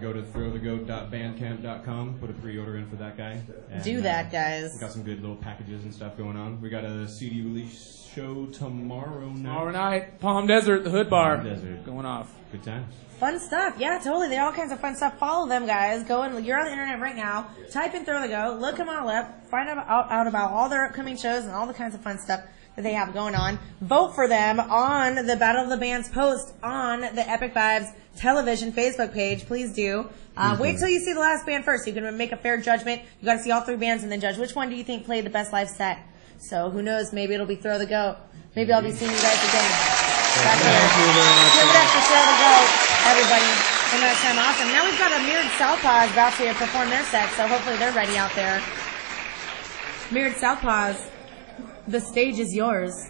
Go to throwthegoat.bandcamp.com. Put a pre-order in for that guy. And, do that, guys. We got some good little packages and stuff going on. We got a CD release show tomorrow night. Tomorrow night, Palm Desert, the Hood Bar. Palm Desert. Going off. Good times. Fun stuff. Yeah, totally. They all kinds of fun stuff. Follow them, guys. Go and you're on the internet right now. Type in Throw the Goat. Look them all up. Find out about all their upcoming shows and all the kinds of fun stuff that they have going on. Vote for them on the Battle of the Bands post on the Epic Vibes television Facebook page. Please do. Wait till you see the last band first so you can make a fair judgment. You got to see all 3 bands and then judge which one do you think played the best live set. So who knows? Maybe it'll be Throw the Goat. Maybe I'll be seeing you guys again. Back here. Give it up for Throw the Goat, everybody. One last time, awesome. Now we've got a Mirrored Southpaws about to perform their set, so hopefully they're ready out there. Mirrored Southpaws, the stage is yours.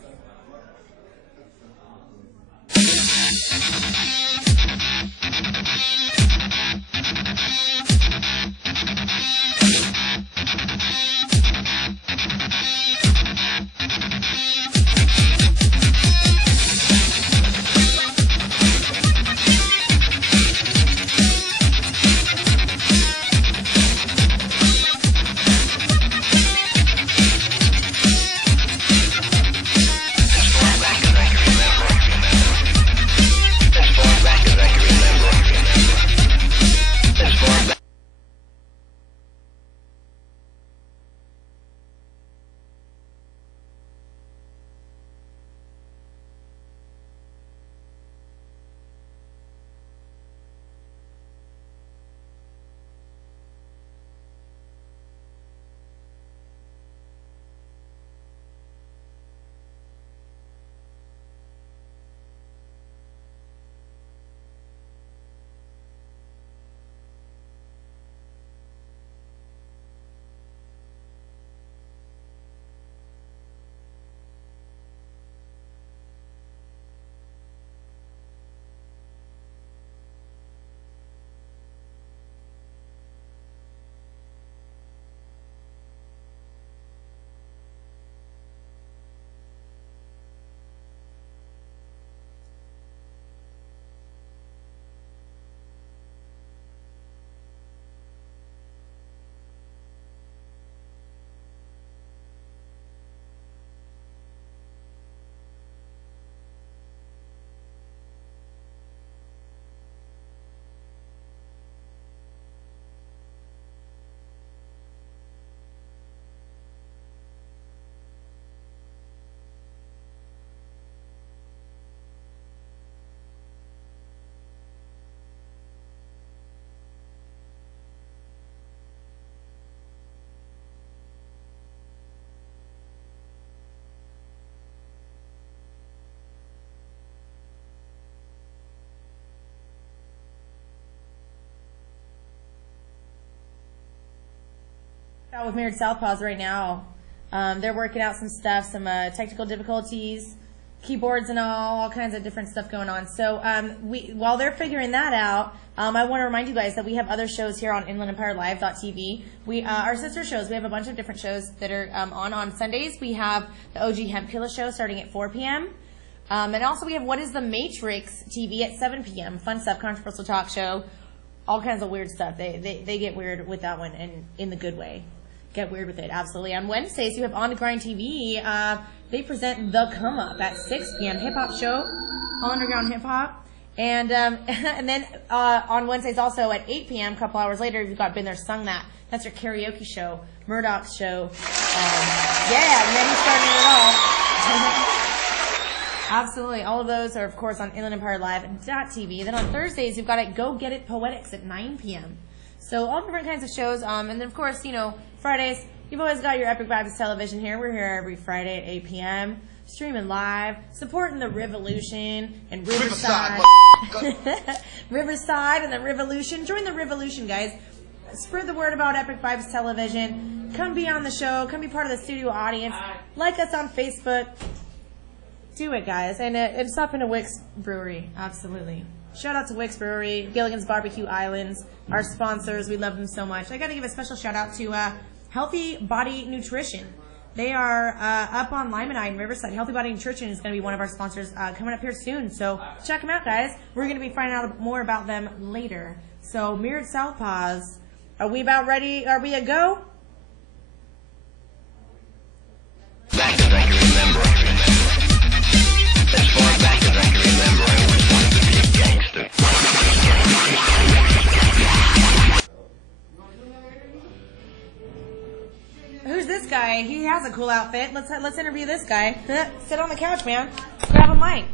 out with Mirrored Southpaws right now. They're working out some stuff, some technical difficulties, keyboards and all kinds of different stuff going on. So while they're figuring that out, I want to remind you guys that we have other shows here on InlandEmpireLive.tv. Our sister shows, we have a bunch of different shows that are on Sundays. We have the OG Hemp Killer show starting at 4 p.m. And also we have What is the Matrix TV at 7 p.m. Fun stuff, controversial talk show, all kinds of weird stuff. They get weird with that one, and in the good way. Get weird with it, absolutely. On Wednesdays, you have On the Grind TV. They present The Come Up at 6 p.m. Hip Hop show, all underground hip hop. And then on Wednesdays also at 8 p.m., a couple hours later, you've got Been There, Sung That. That's your karaoke show, Murdoch's show. Yeah, and then he's starting it all. Absolutely. All of those are, of course, on InlandEmpireLive.tv. Then on Thursdays, you've got it Go Get It Poetics at 9 p.m. So all different kinds of shows. And then, of course, Fridays, you've always got your Epik Vibes television here. We're here every Friday at 8 p.m., streaming live, supporting the Revolution and Riverside. Riverside and the Revolution. Join the Revolution, guys. Spread the word about Epik Vibes television. Come be on the show. Come be part of the studio audience. Like us on Facebook. Do it, guys. And stop into Wicks Brewery. Absolutely. Shout out to Wicks Brewery, Gilligan's Barbecue Islands, our sponsors. We love them so much. I got to give a special shout out to Healthy Body Nutrition. They are up on Limonite in Riverside. Healthy Body Nutrition is going to be one of our sponsors coming up here soon. So check them out, guys. We're going to be finding out more about them later. So Mirrored Southpaws, are we about ready? Are we a go? Back as I can remember. As far back as I can remember, I always wanted to be a gangster. Who's this guy? He has a cool outfit. Let's interview this guy. Sit on the couch, man. Grab a mic.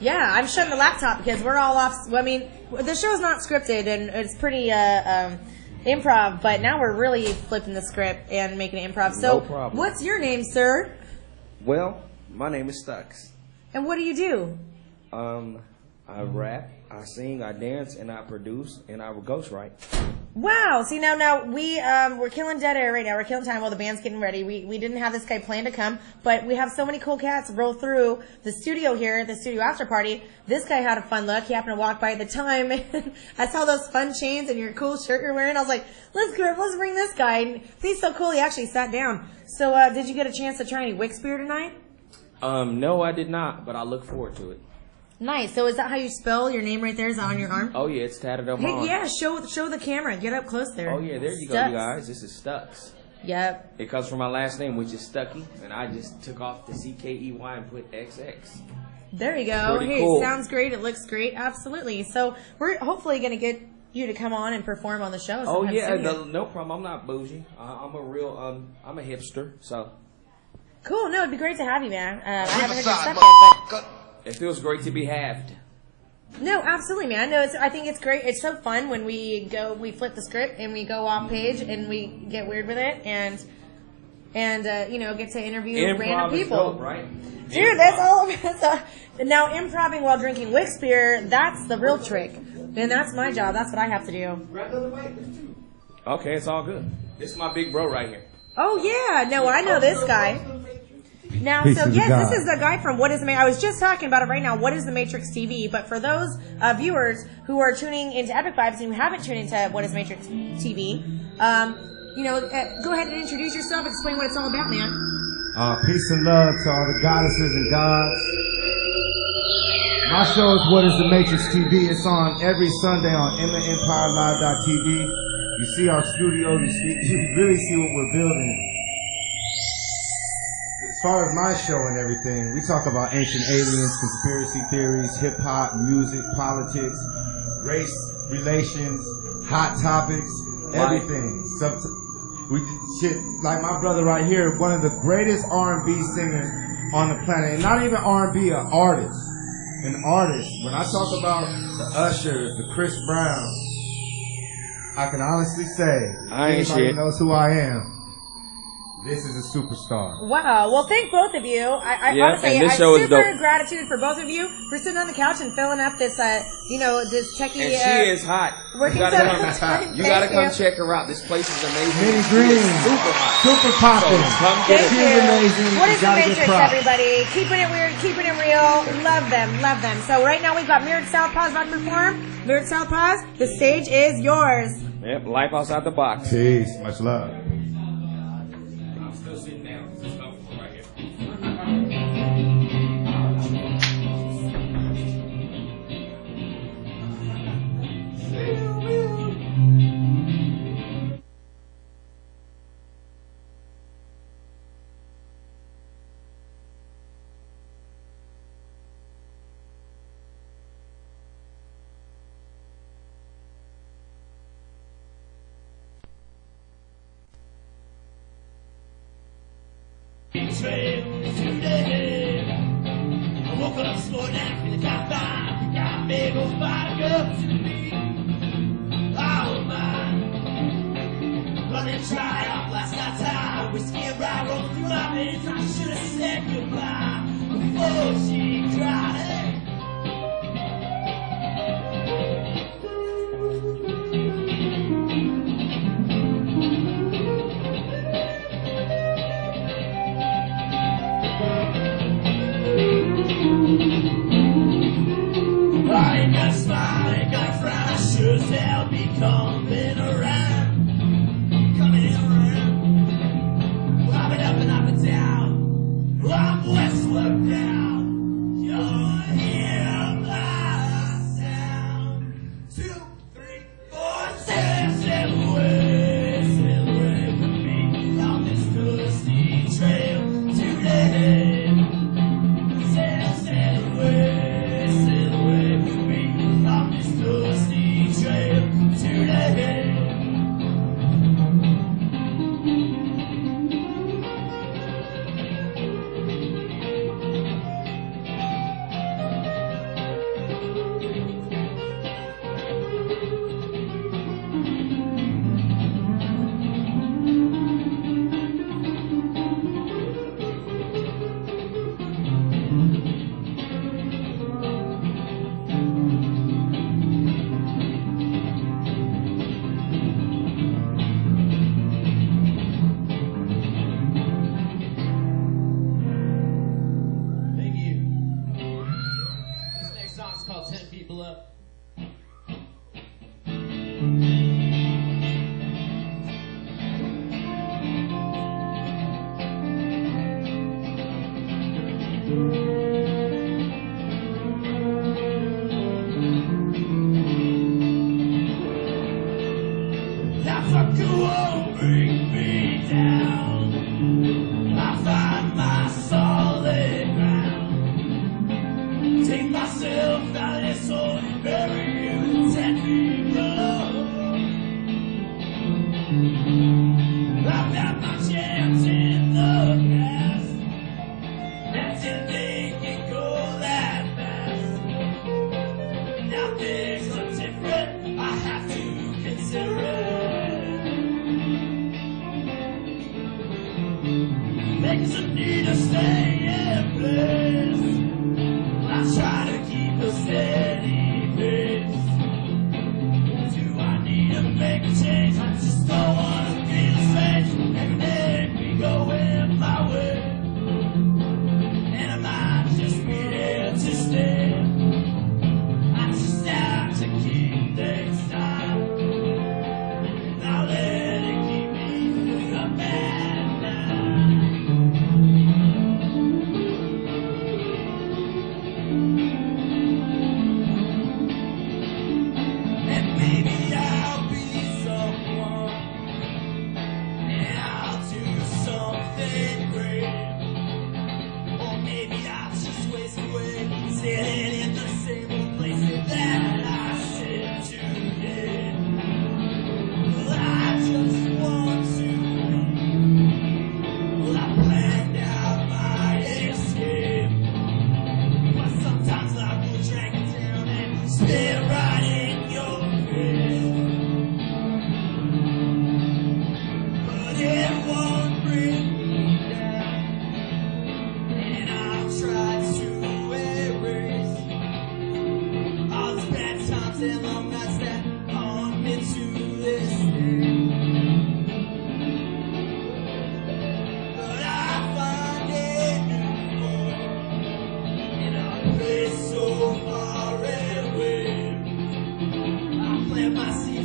Yeah, I'm shutting the laptop because we're all off. I mean, the show's not scripted and it's pretty improv, but now we're really flipping the script and making it improv. So, No problem. What's your name, sir? Well, my name is Stux. And what do you do? I rap, I sing, I dance, and I produce, and I ghostwrite. Wow. See, now we're killing dead air right now. We're killing time while the band's getting ready. We didn't have this guy planned to come, but we have so many cool cats roll through the studio here, the studio after party. This guy had a fun look. He happened to walk by at the time. I saw those fun chains and your cool shirt you're wearing. I was like, let's bring this guy. And he's so cool. He actually sat down. So, did you get a chance to try any Wicks beer tonight? No, I did not, but I look forward to it. Nice. So is that how you spell your name right there? Is that on your arm? Oh yeah, it's tatted on my arm. Hey, yeah, show the camera. Get up close there. Oh yeah, there you go, Stux. you guys. This is Stux. Yep. It comes from my last name, which is Stucky, and I just took off the C-K-E-Y and put XX. There you go. Pretty Hey, cool. sounds great. It looks great. Absolutely. So we're hopefully going to get you to come on and perform on the show. Oh sometime yeah, soon. no problem. I'm not bougie. I'm a real, I'm a hipster, so. Cool. No, it'd be great to have you, man. I haven't heard your stuff yet, but It feels great to be halved. no, absolutely, man. No, I think it's great. It's so fun when we flip the script and we go off page and we get weird with it and get to interview random people. Is dope, right? Dude, that's all. Now, improving while drinking Wicks beer, that's the real trick. And that's my job. That's what I have to do. Okay, it's all good. This is my big bro right here. Oh, yeah. No, I know this guy. Now, Peace so to the yes, God. this is the guy from What is the Matrix. I was just talking about it right now. What is the Matrix TV? But for those viewers who are tuning into Epik Vibes and who haven't tuned into What is Matrix TV, go ahead and introduce yourself and explain what it's all about, man. Peace and love to all the goddesses and gods. My show is What is the Matrix TV. It's on every Sunday on InlandEmpireLive.tv. You see our studio. You really see what we're building. As far as my show and everything, we talk about ancient aliens, conspiracy theories, hip-hop, music, politics, race, relations, hot topics, everything. Like my brother right here, one of the greatest R&B singers on the planet. And not even R&B, an artist. An artist. When I talk about the Ushers, the Chris Brown, I can honestly say, I ain't anybody shit. knows who I am. This is a superstar. Wow. Well, thank both of you. I Yeah, honestly, and this I'm show is super dope. gratitude for both of you for sitting on the couch and filling up this, this techie. And she is hot. Working You gotta time. you gotta come Thank you. check her out. This place is amazing. Mini She Green. is super hot. Super poppin'. So come get Thank it. you. She's amazing. What You is the gotta get Matrix, props. everybody? Keeping it weird, keeping it real. Love them, love them. So right now we've got Mirrored Southpaws about to perform. Mirrored Southpaws, the stage is yours. Yep, life outside the box. Peace. Much love. Today, I woke up this morning feeling got by, got big old vodka to me. Oh my, running dry off last night's high, whiskey and rye rolled through my veins. I should have said goodbye before she cried. Hey. I ain't got a smile, I ain't got a frown, I sure as hell be coming around. Coming around. Well, I've been up and up and down. Well, I'm westward now. You'll hear my sound. 2, 3, 4, sail away with me on this dusty trail today. Sail away with me on this dusty trail today. Thank you. This next song is called 10 People Up. That's a cool bring me down. I find my solid ground. Take myself out of this hole and bury you 10 feet below. I've got my chance in the past, and didn't think it go that fast. Now things are different, I have to consider it.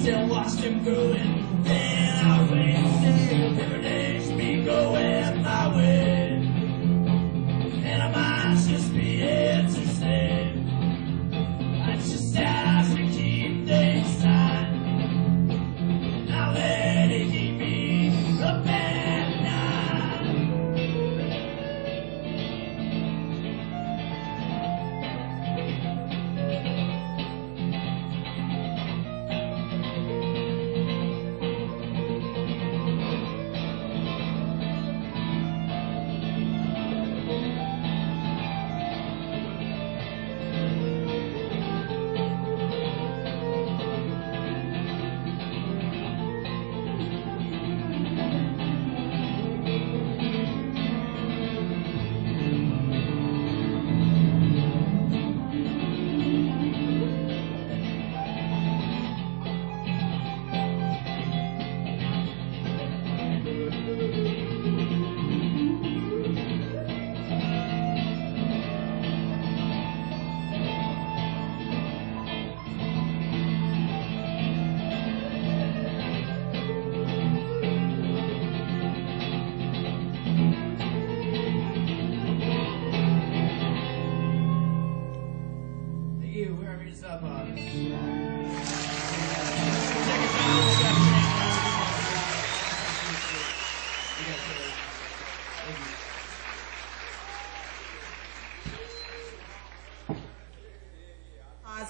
till watched him growing. Then I wait still, every day should be going my way. And I might just be here to stay. I just have to keep things tight. Now let it keep me up at night.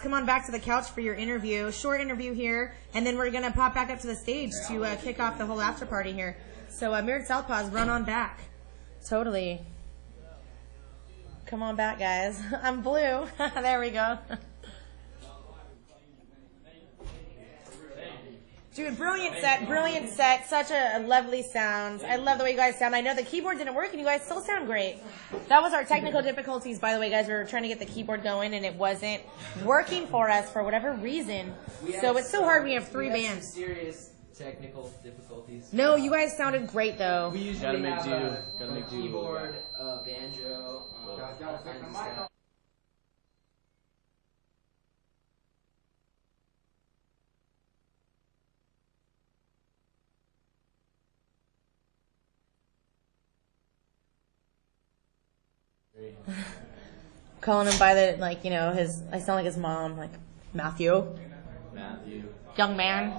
Come on back to the couch for your interview. Short interview here, and then we're going to pop back up to the stage to kick off the whole after party here. So, Mirrored Southpaws, run on back. Totally. Come on back, guys. I'm blue. There we go. Dude, brilliant set. Such a lovely sound. I love the way you guys sound. I know the keyboard didn't work, and you guys still sound great. That was our technical difficulties, by the way, guys. We were trying to get the keyboard going, and it wasn't working for us for whatever reason. So it's so hard when you have three bands. Some serious technical difficulties. No, you guys sounded great, though. We usually have a keyboard, banjo, all kinds of stuff. Calling him by the, like, you know, his, I sound like his mom, like, Matthew. Young man.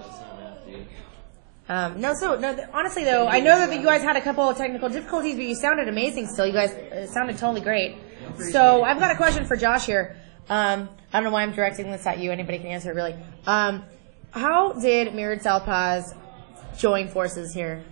Honestly though, I know that you guys had a couple of technical difficulties, but you sounded amazing still. You guys sounded totally great. So I've got a question for Josh here. I don't know why I'm directing this at you. Anybody can answer it, really. How did Mirrored Southpaws join forces here?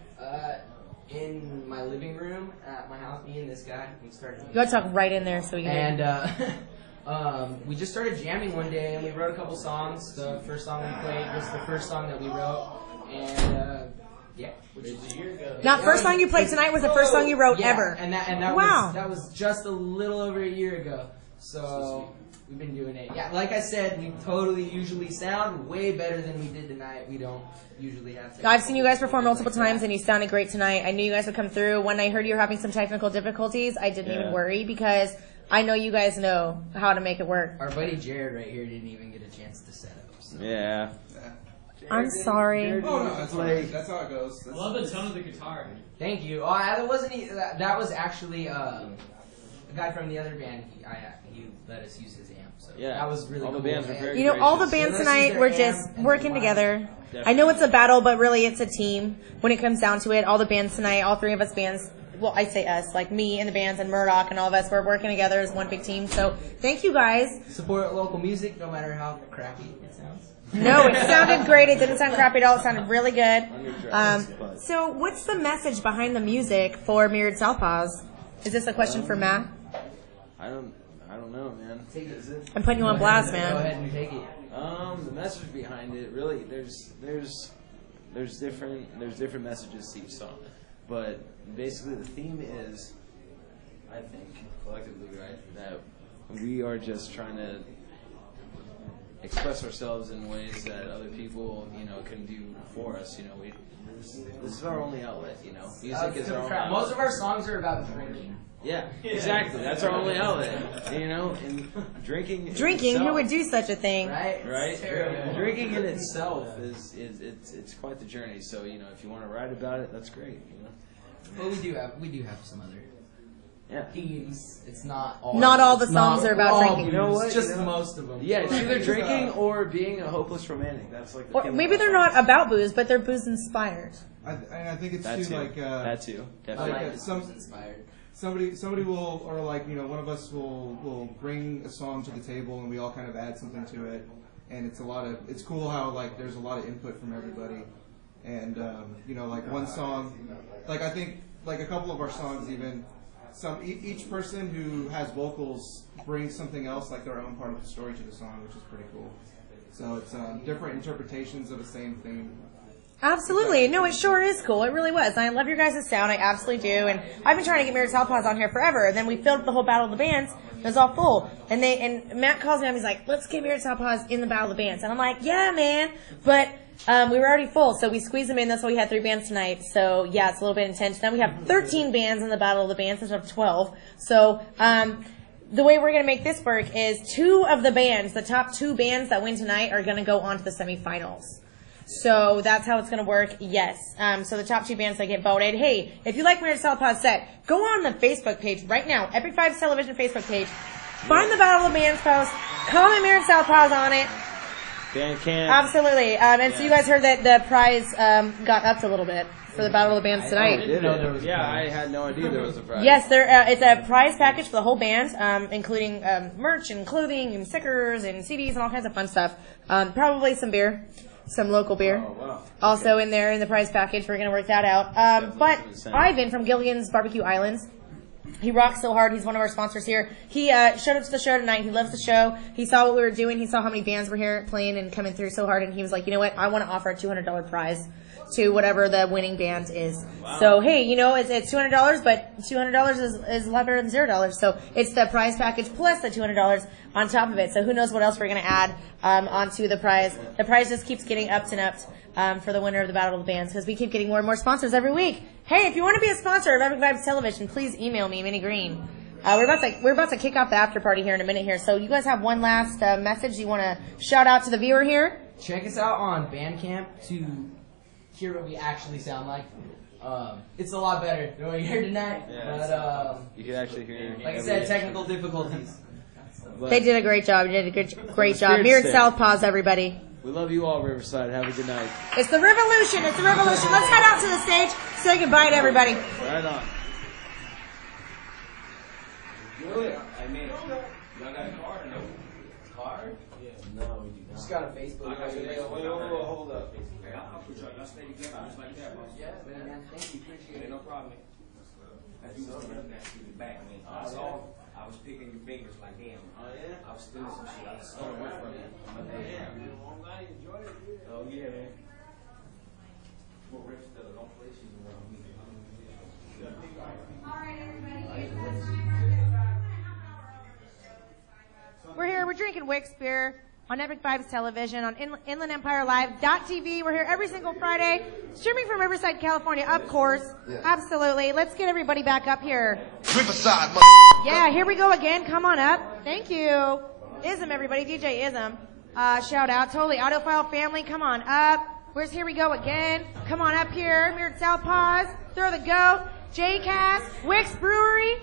In my living room at my house, me and this guy, we started. You gotta talk right in there so we can. And we just started jamming one day, and we wrote a couple songs. The first song we played was the first song that we wrote, and yeah, which was a year ago. Not first song you played tonight was the first song you wrote ever. And that wow. that was just a little over a year ago. So we've been doing it. Yeah, like I said, we totally usually sound way better than we did tonight. We don't usually have to. I've seen you guys perform multiple times, and you sounded great tonight. I knew you guys would come through. When I heard you were having some technical difficulties, I didn't even worry because I know you guys know how to make it work. Our buddy Jared right here didn't even get a chance to set up. So. Yeah. I'm sorry. Oh, no, that's like, that's how it goes. I love the tone of the guitar. Thank you. Oh, that wasn't. That was actually a guy from the other band. He let us use his amp. So yeah, that was really all cool. the bands were very You know, all the gracious. bands tonight were just working together. I know it's a battle, but really it's a team when it comes down to it. All the bands tonight, all three of us bands, well, I say us, like me and the bands and Murdoch and all of us, we're working together as one big team. So thank you guys. Support local music, no matter how crappy it sounds. No, it sounded great. It didn't sound crappy at all. It sounded really good. So what's the message behind the music for Mirrored Southpaws? Is this a question for Matt? I don't know, man. I'm putting you on blast, man. Go ahead and take it. The message behind it, really, there's different messages to each song, but basically the theme is, I think, collectively, right, that we are just trying to express ourselves in ways that other people, you know, can do for us. You know, this is our only outlet. You know, music is our only outlet. Most of our songs are about drinking. Yeah, exactly. That's our only outlet. You know, and drinking. Drinking, itself, who would do such a thing? Right? Right? Drinking in itself is it's quite the journey. So, you know, if you want to write about it, that's great. You know. Well, we do have some other themes. It's not all. Not all the songs are about drinking. You know what? It's just most of them. Yeah, it's either drinking or being a hopeless romantic. That's like. Or maybe they're not about booze, but they're booze inspired. I think it's That too too. like That too. Definitely. like inspired. Somebody will, or like, you know, one of us will bring a song to the table and we all kind of add something to it, and it's cool how like there's a lot of input from everybody, and you know, like one song, like I think like a couple of our songs even, each person who has vocals brings something else, like their own part of the story to the song, which is pretty cool. So it's different interpretations of the same theme. Absolutely. No, it sure is cool. It really was. I love your guys' sound. I absolutely do. And I've been trying to get Mirrored Southpaws on here forever. And then we filled up the whole Battle of the Bands. It was all full. And Matt calls me up. He's like, let's get Mirrored Southpaws in the Battle of the Bands. And I'm like, yeah, man. But we were already full, so we squeezed them in. That's why we had 3 bands tonight. So, yeah, it's a little bit intense. Now we have 13 bands in the Battle of the Bands instead of 12. So, the way we're going to make this work is 2 of the bands, the top 2 bands that win tonight, are going to go on to the semifinals. So that's how it's going to work, yes. So the top 2 bands that get voted. Hey, if you like Mirrored Southpaws set, go on the Facebook page right now, Epic 5's television Facebook page. Find the Battle of the Bands post, comment Mirrored Southpaws on it. Bandcamp. Absolutely. And so you guys heard that the prize got upped a little bit for the Battle of the Bands tonight. I didn't know there was I had no idea there was a prize. Yes, it's a prize package for the whole band, including merch and clothing and stickers and CDs and all kinds of fun stuff. Probably some beer. Some local beer. Oh, wow. Also in there in the prize package. We're going to work that out. But Ivan from Gilligan's Barbecue Islands, he rocks so hard. He's one of our sponsors here. He showed up to the show tonight. He loves the show. He saw what we were doing. He saw how many bands were here playing and coming through so hard. And he was like, you know what? I want to offer a $200 prize to whatever the winning band is. Wow. So, hey, you know, it's $200, but $200 is a lot better than $0. So it's the prize package plus the $200 on top of it. So who knows what else we're going to add onto the prize. The prize just keeps getting upped and upped for the winner of the Battle of the Bands because we keep getting more and more sponsors every week. Hey, if you want to be a sponsor of Epic Vibes Television, please email me, Minnie Green. We're about to kick off the after party here in a minute here. So you guys have one last message you want to shout out to the viewer here? Check us out on Bandcamp to hear what we actually sound like. It's a lot better than what you heard tonight. Yeah, but you can actually hear. Like I said, technical difficulties. But they did a great job. You did a great job. Mirrored Southpaws, everybody. We love you all, Riverside. Have a good night. It's the revolution. It's the revolution. Let's head out to the stage. Say goodbye to everybody. Right on. Good. I mean, y'all got a card or no? Card? Yeah. No, we do not. Just got a Facebook. Wait, hold up. I'll put y'all stay together just like that, boss. Yeah, man. Thank you. Appreciate it. No problem. I do something that to the back, man. I was picking your fingers like damn. Oh, yeah? I was stealing some shit. I was stolen away from you. Yeah. I enjoyed it, dude. Oh, yeah, man. Well, Rick still don't play shit around me. All right, everybody. We're here. We're drinking Wicks beer on Epic Vibes Television on Inland Empire Live.tv. We're here every single Friday, streaming from Riverside, California, of course. Yeah. Absolutely. Let's get everybody back up here. Riverside, yeah, here we go again. Come on up. Thank you. Ism, everybody. DJ Ism. Shout out. Totally. Audiophile family, come on up. Where's Here We Go Again? Come on up here. Mirrored Southpaws. Throw the Goat. J-Cast. Wicks Brewery.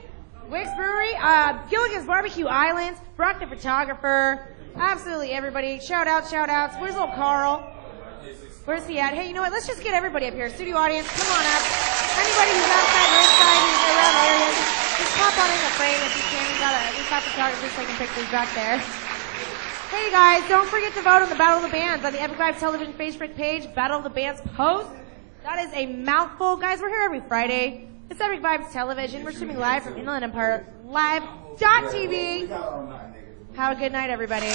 Gilligan's Barbecue Islands. Brock the Photographer. Absolutely everybody. Shout outs. Where's little Carl? Where's he at? Hey, you know what? Let's just get everybody up here. Studio audience, come on up. Anybody who's outside or inside, who's around the area, just pop on in the frame if you can. We've got photographers taking pictures back there. Hey guys, don't forget to vote on the Battle of the Bands on the Epic Vibes Television Facebook page, Battle of the Bands post. That is a mouthful. Guys, we're here every Friday. It's Epic Vibes Television. We're streaming live from Inland Empire Live.tv. Have a good night, everybody.